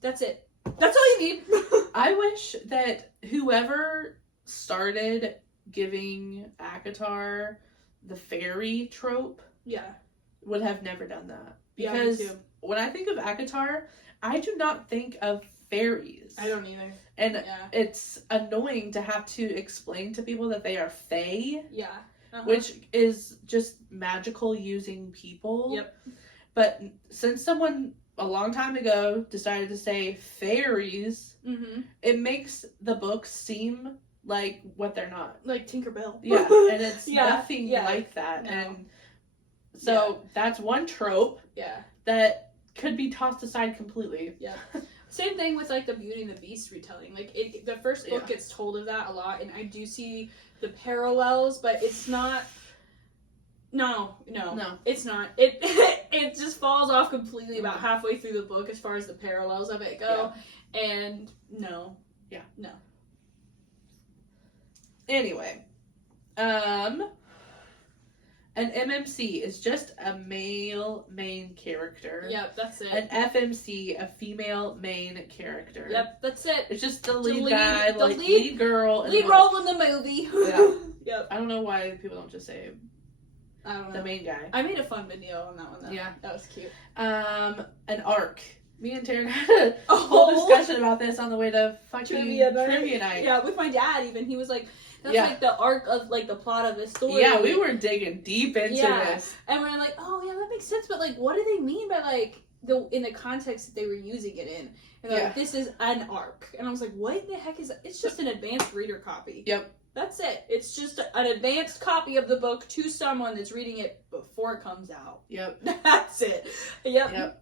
that's it. That's all you need. I wish that whoever started giving ACOTAR the fairy trope would have never done that. Because when I think of ACOTAR, I do not think of fairies. I don't either. And it's annoying to have to explain to people that they are fae. Yeah. Which is just magical using people. Yep. But since someone a long time ago decided to say fairies, it makes the books seem like what they're not. Like Tinkerbell. Yeah, and it's nothing like that. No. And so that's one trope that could be tossed aside completely. Yeah. Same thing with, like, the Beauty and the Beast retelling. Like, the first book gets told of that a lot, and I do see the parallels, but it's not... No, it's not. It just falls off completely about halfway through the book as far as the parallels of it go, and no. Yeah. No. Anyway, an MMC is just a male main character. Yep, that's it. An FMC, a female main character. Yep, that's it. It's just the lead guy, like lead girl. Lead role in the movie. Yeah. Yep. I don't know why people don't just say I don't know. The main guy. I made a fun video on that one, though. Yeah. That was cute. An arc. Me and Taryn had a whole discussion about this on the way to fucking trivia night. Yeah, with my dad even. He was like, that's like the arc of, like, the plot of the story. Yeah, we were digging deep into this. And we're like, oh, yeah, that makes sense, but, like, what do they mean by, like, in the context that they were using it in? And they're like, this is an arc. And I was like, what the heck is that? It's just an advanced reader copy. Yep. That's it. It's just an advanced copy of the book to someone that's reading it before it comes out. Yep. That's it. Yep.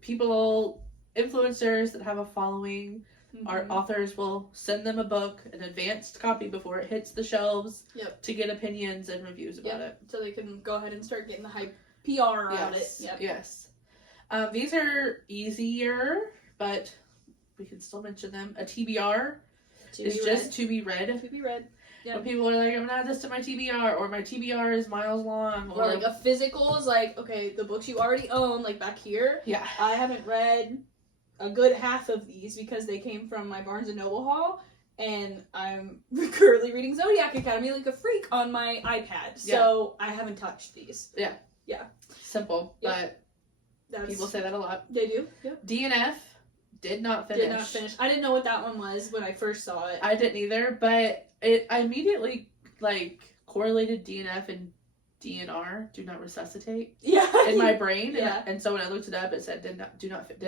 People, influencers that have a following, our authors will send them a book, an advanced copy before it hits the shelves to get opinions and reviews about it. So they can go ahead and start getting the hype PR around it. Yep. Yes. These are easier, but we can still mention them. A TBR is just to be read. To be read. When people are like, I'm gonna add this to my TBR, or my TBR is miles long, or like a physical is like, okay, the books you already own, like back here. Yeah. I haven't read a good half of these because they came from my Barnes & Noble haul, and I'm currently reading Zodiac Academy like a freak on my iPad, so I haven't touched these. Yeah. Yeah. Simple, but people say that a lot. They do. Yep. DNF did not finish. I didn't know what that one was when I first saw it. I didn't either, but I immediately, like, correlated DNF and DNR, do not resuscitate, in my brain. And so when I looked it up, it said did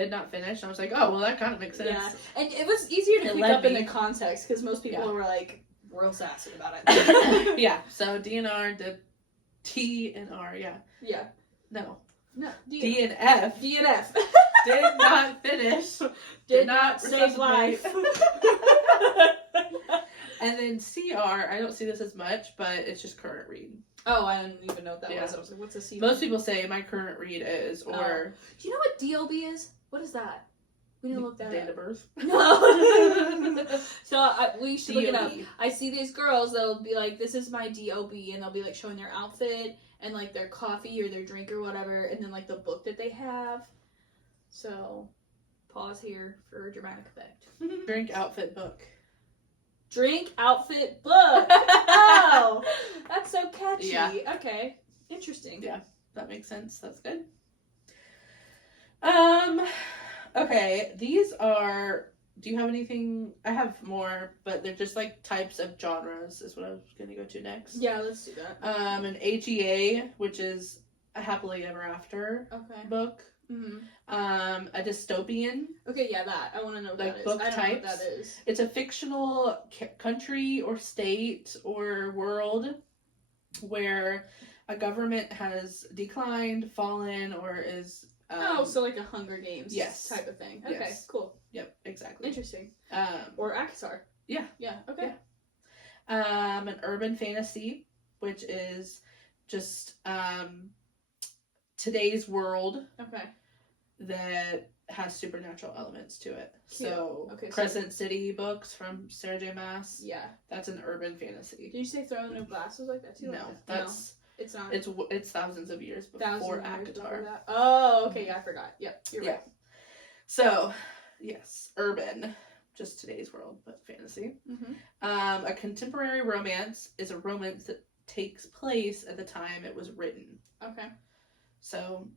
not finish. And I was like, oh, well, that kind of makes sense. Yeah, and it was easier to pick up in the context because most people were like real sassy about it. Yeah. So DNR did T and R. Yeah. No. DNF. DNF. Did not finish. Did not save life. And then CR, I don't see this as much, but it's just current read. Oh, I didn't even know what that was. I was like, what's a CR? Most people say my current read is, or... Do you know what DOB is? What is that? We didn't look that Date up. of birth. No. So we should look it up. DOB. I see these girls that'll be like, this is my DOB, and they'll be like showing their outfit and like their coffee or their drink or whatever, and then like the book that they have. So pause here for dramatic effect. Drink, outfit, book. Drink, outfit, book. Oh, that's so catchy. Yeah. Okay, interesting. Yeah, that makes sense. That's good. Okay, these are. Do you have anything? I have more, but they're just like types of genres. Is what I was gonna go to next. Yeah, let's do that. An HEA, which is a happily ever after book. Mm-hmm. A dystopian. Okay, yeah, that I want to know what Like that is. book I don't know what types. that is. It's a fictional country or state or world where a government has declined, fallen, or is. So like a Hunger Games type of thing. Okay, Yes. cool. Yep, exactly. Interesting. Or Akatar. Yeah. Yeah, okay. Yeah. An urban fantasy, which is just today's world. Okay. That has supernatural elements to it. Cute. So, Crescent City books from Sarah J. Maas. Yeah. That's an urban fantasy. Did you say Throne of Glass was like that too? No, that's... No, it's not. It's thousands of years before Akatar. Oh, okay, yeah, I forgot. Yep, you're right. So, yes, urban. Just today's world, but fantasy. Mm-hmm. A contemporary romance is a romance that takes place at the time it was written. Okay. So,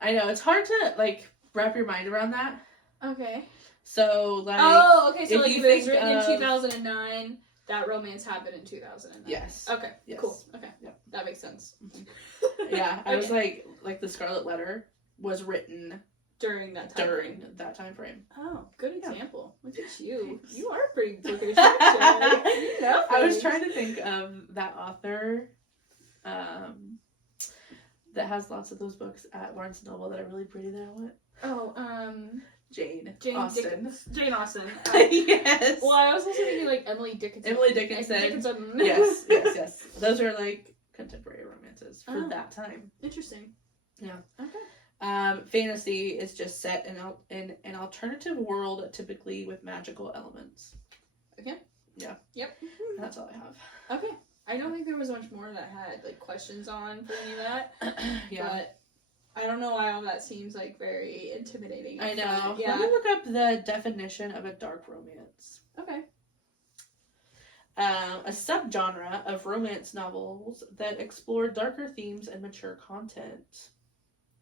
I know, it's hard to, like, wrap your mind around that. Okay. So, like... Oh, okay, so, if like, you if it was think written of... in 2009, that romance happened in 2009. Yes. Okay, yes. cool. Okay, yep. That makes sense. Mm-hmm. Yeah, I was like, the Scarlet Letter was written... During that time frame. Oh, good example. Look at you. Thanks. You are pretty bookish, actually. You know I was things. trying to think of that author that has lots of those books at Barnes & Noble that are really pretty that I want. Oh, Jane Austen. Jane Austen. Yes. Well, I was also thinking like Emily Dickinson. Yes. Those are like contemporary romances for that time. Interesting. Yeah. Okay. Fantasy is just set in an alternative world, typically with magical elements. Okay. Yeah. Yep. That's all I have. Okay. I don't think there was much more that I had like questions on for any of that. Yeah. But I don't know why all that seems like very intimidating. I know. Yeah. Let me look up the definition of a dark romance. Okay. A subgenre of romance novels that explore darker themes and mature content.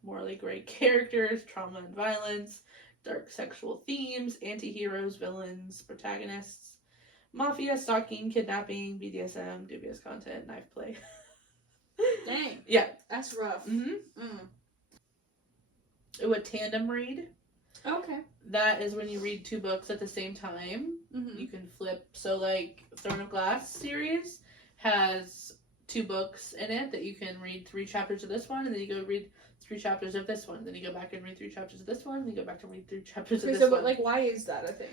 Morally gray characters, trauma and violence, dark sexual themes, anti-heroes, villains, protagonists, mafia, stalking, kidnapping, BDSM, dubious content, knife play. Dang. Yeah. That's rough. Mm-hmm. Mm. Ooh, a tandem read. Okay. That is when you read two books at the same time. Mm-hmm. You can flip. So, like, Throne of Glass series has 2 books in it that you can read 3 chapters of this one, and then you go read 3 chapters of this one. Then you go back and read 3 chapters of this one, and then you go back and read 3 chapters of this one. But, like, why is that a thing?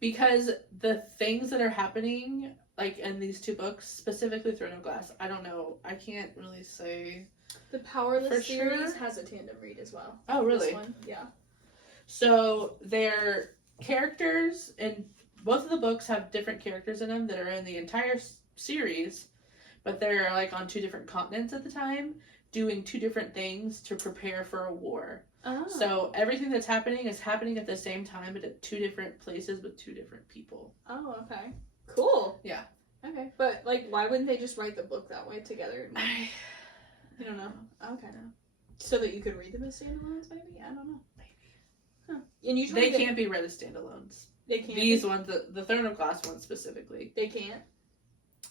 Because the things that are happening, like, in these 2 books, specifically Throne of Glass, I don't know. I can't really say. The Powerless for series sure. has a tandem read as well. Oh, really? This one? Yeah. So, their characters, and both of the books have different characters in them that are in the entire series, but they're, like, on 2 different continents at the time, doing 2 different things to prepare for a war. Oh. So everything that's happening is happening at the same time, but at 2 different places with 2 different people. Oh, okay. Cool. Yeah. Okay. But, like, why wouldn't they just write the book that way together? I don't know. Okay. So that you could read them as standalones, maybe? I don't know. Maybe. Huh. And usually they can't be read as standalones. They can't. These ones, the Throne of Glass ones specifically. They can't?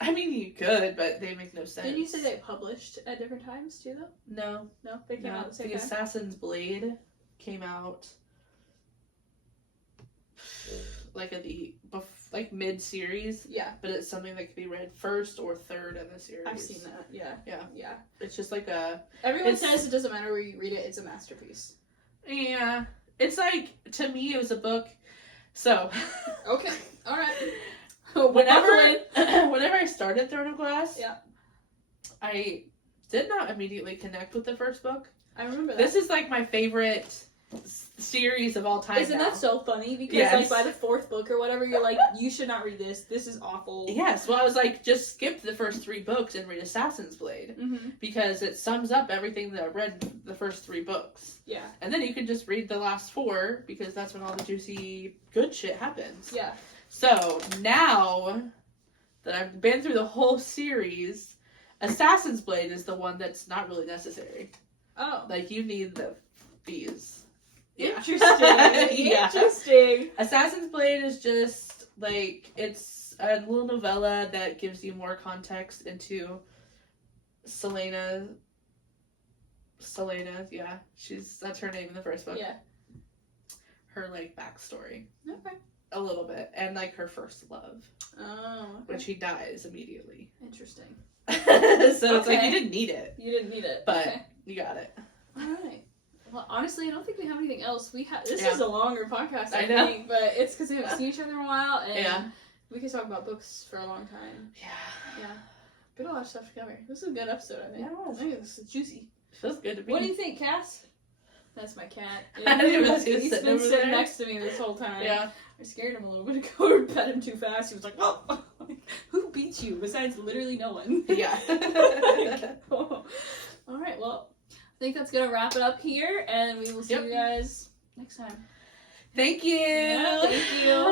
I mean, you could, but they make no sense. Didn't you say they published at different times, too, though? No. No? They came out at the same The time? Assassin's Blade came out like at the mid-series. Yeah. But it's something that could be read first or third in the series. I've seen that, yeah. Yeah. Yeah. It's just like a... Everyone says it doesn't matter where you read it, it's a masterpiece. Yeah. It's like, to me, it was a book. So... Okay. Alright. Whenever I started Throne of Glass, yeah, I did not immediately connect with the first book. I remember that. This is like my favorite series of all time. Isn't that so funny? Because like by the 4th book or whatever, you're like, you should not read this. This is awful. Yes. Well, I was like, just skip the first 3 books and read Assassin's Blade because it sums up everything that I read the first 3 books. Yeah. And then you can just read the last 4 because that's when all the juicy good shit happens. Yeah. So now that I've been through the whole series, Assassin's Blade is the one that's not really necessary. Oh. Like, you need these. Yeah. Interesting. Interesting. Assassin's Blade is just, like, it's a little novella that gives you more context into Selena, yeah. That's her name in the first book. Yeah. Her, like, backstory. Okay. A little bit. And, like, her first love. Oh, okay. When she dies immediately. Interesting. So it's like, you didn't need it. You didn't need it. But you got it. Alright. Well, honestly, I don't think we have anything else. This is a longer podcast, I know. think, but it's because we haven't seen each other in a while, and we could talk about books for a long time. Yeah. Got a lot of stuff to cover. This is a good episode, I think. Yeah, it was. I think this is juicy. Feels good to be. What do you think, Cass? That's my cat. I didn't realize He's been sitting next to me this whole time. Yeah. I scared him a little bit ago to pet him too fast. He was like, oh! Who beats you besides literally no one? Yeah. Alright, well, I think that's going to wrap it up here, and we will see you guys next time. Thank you. Yeah, thank you.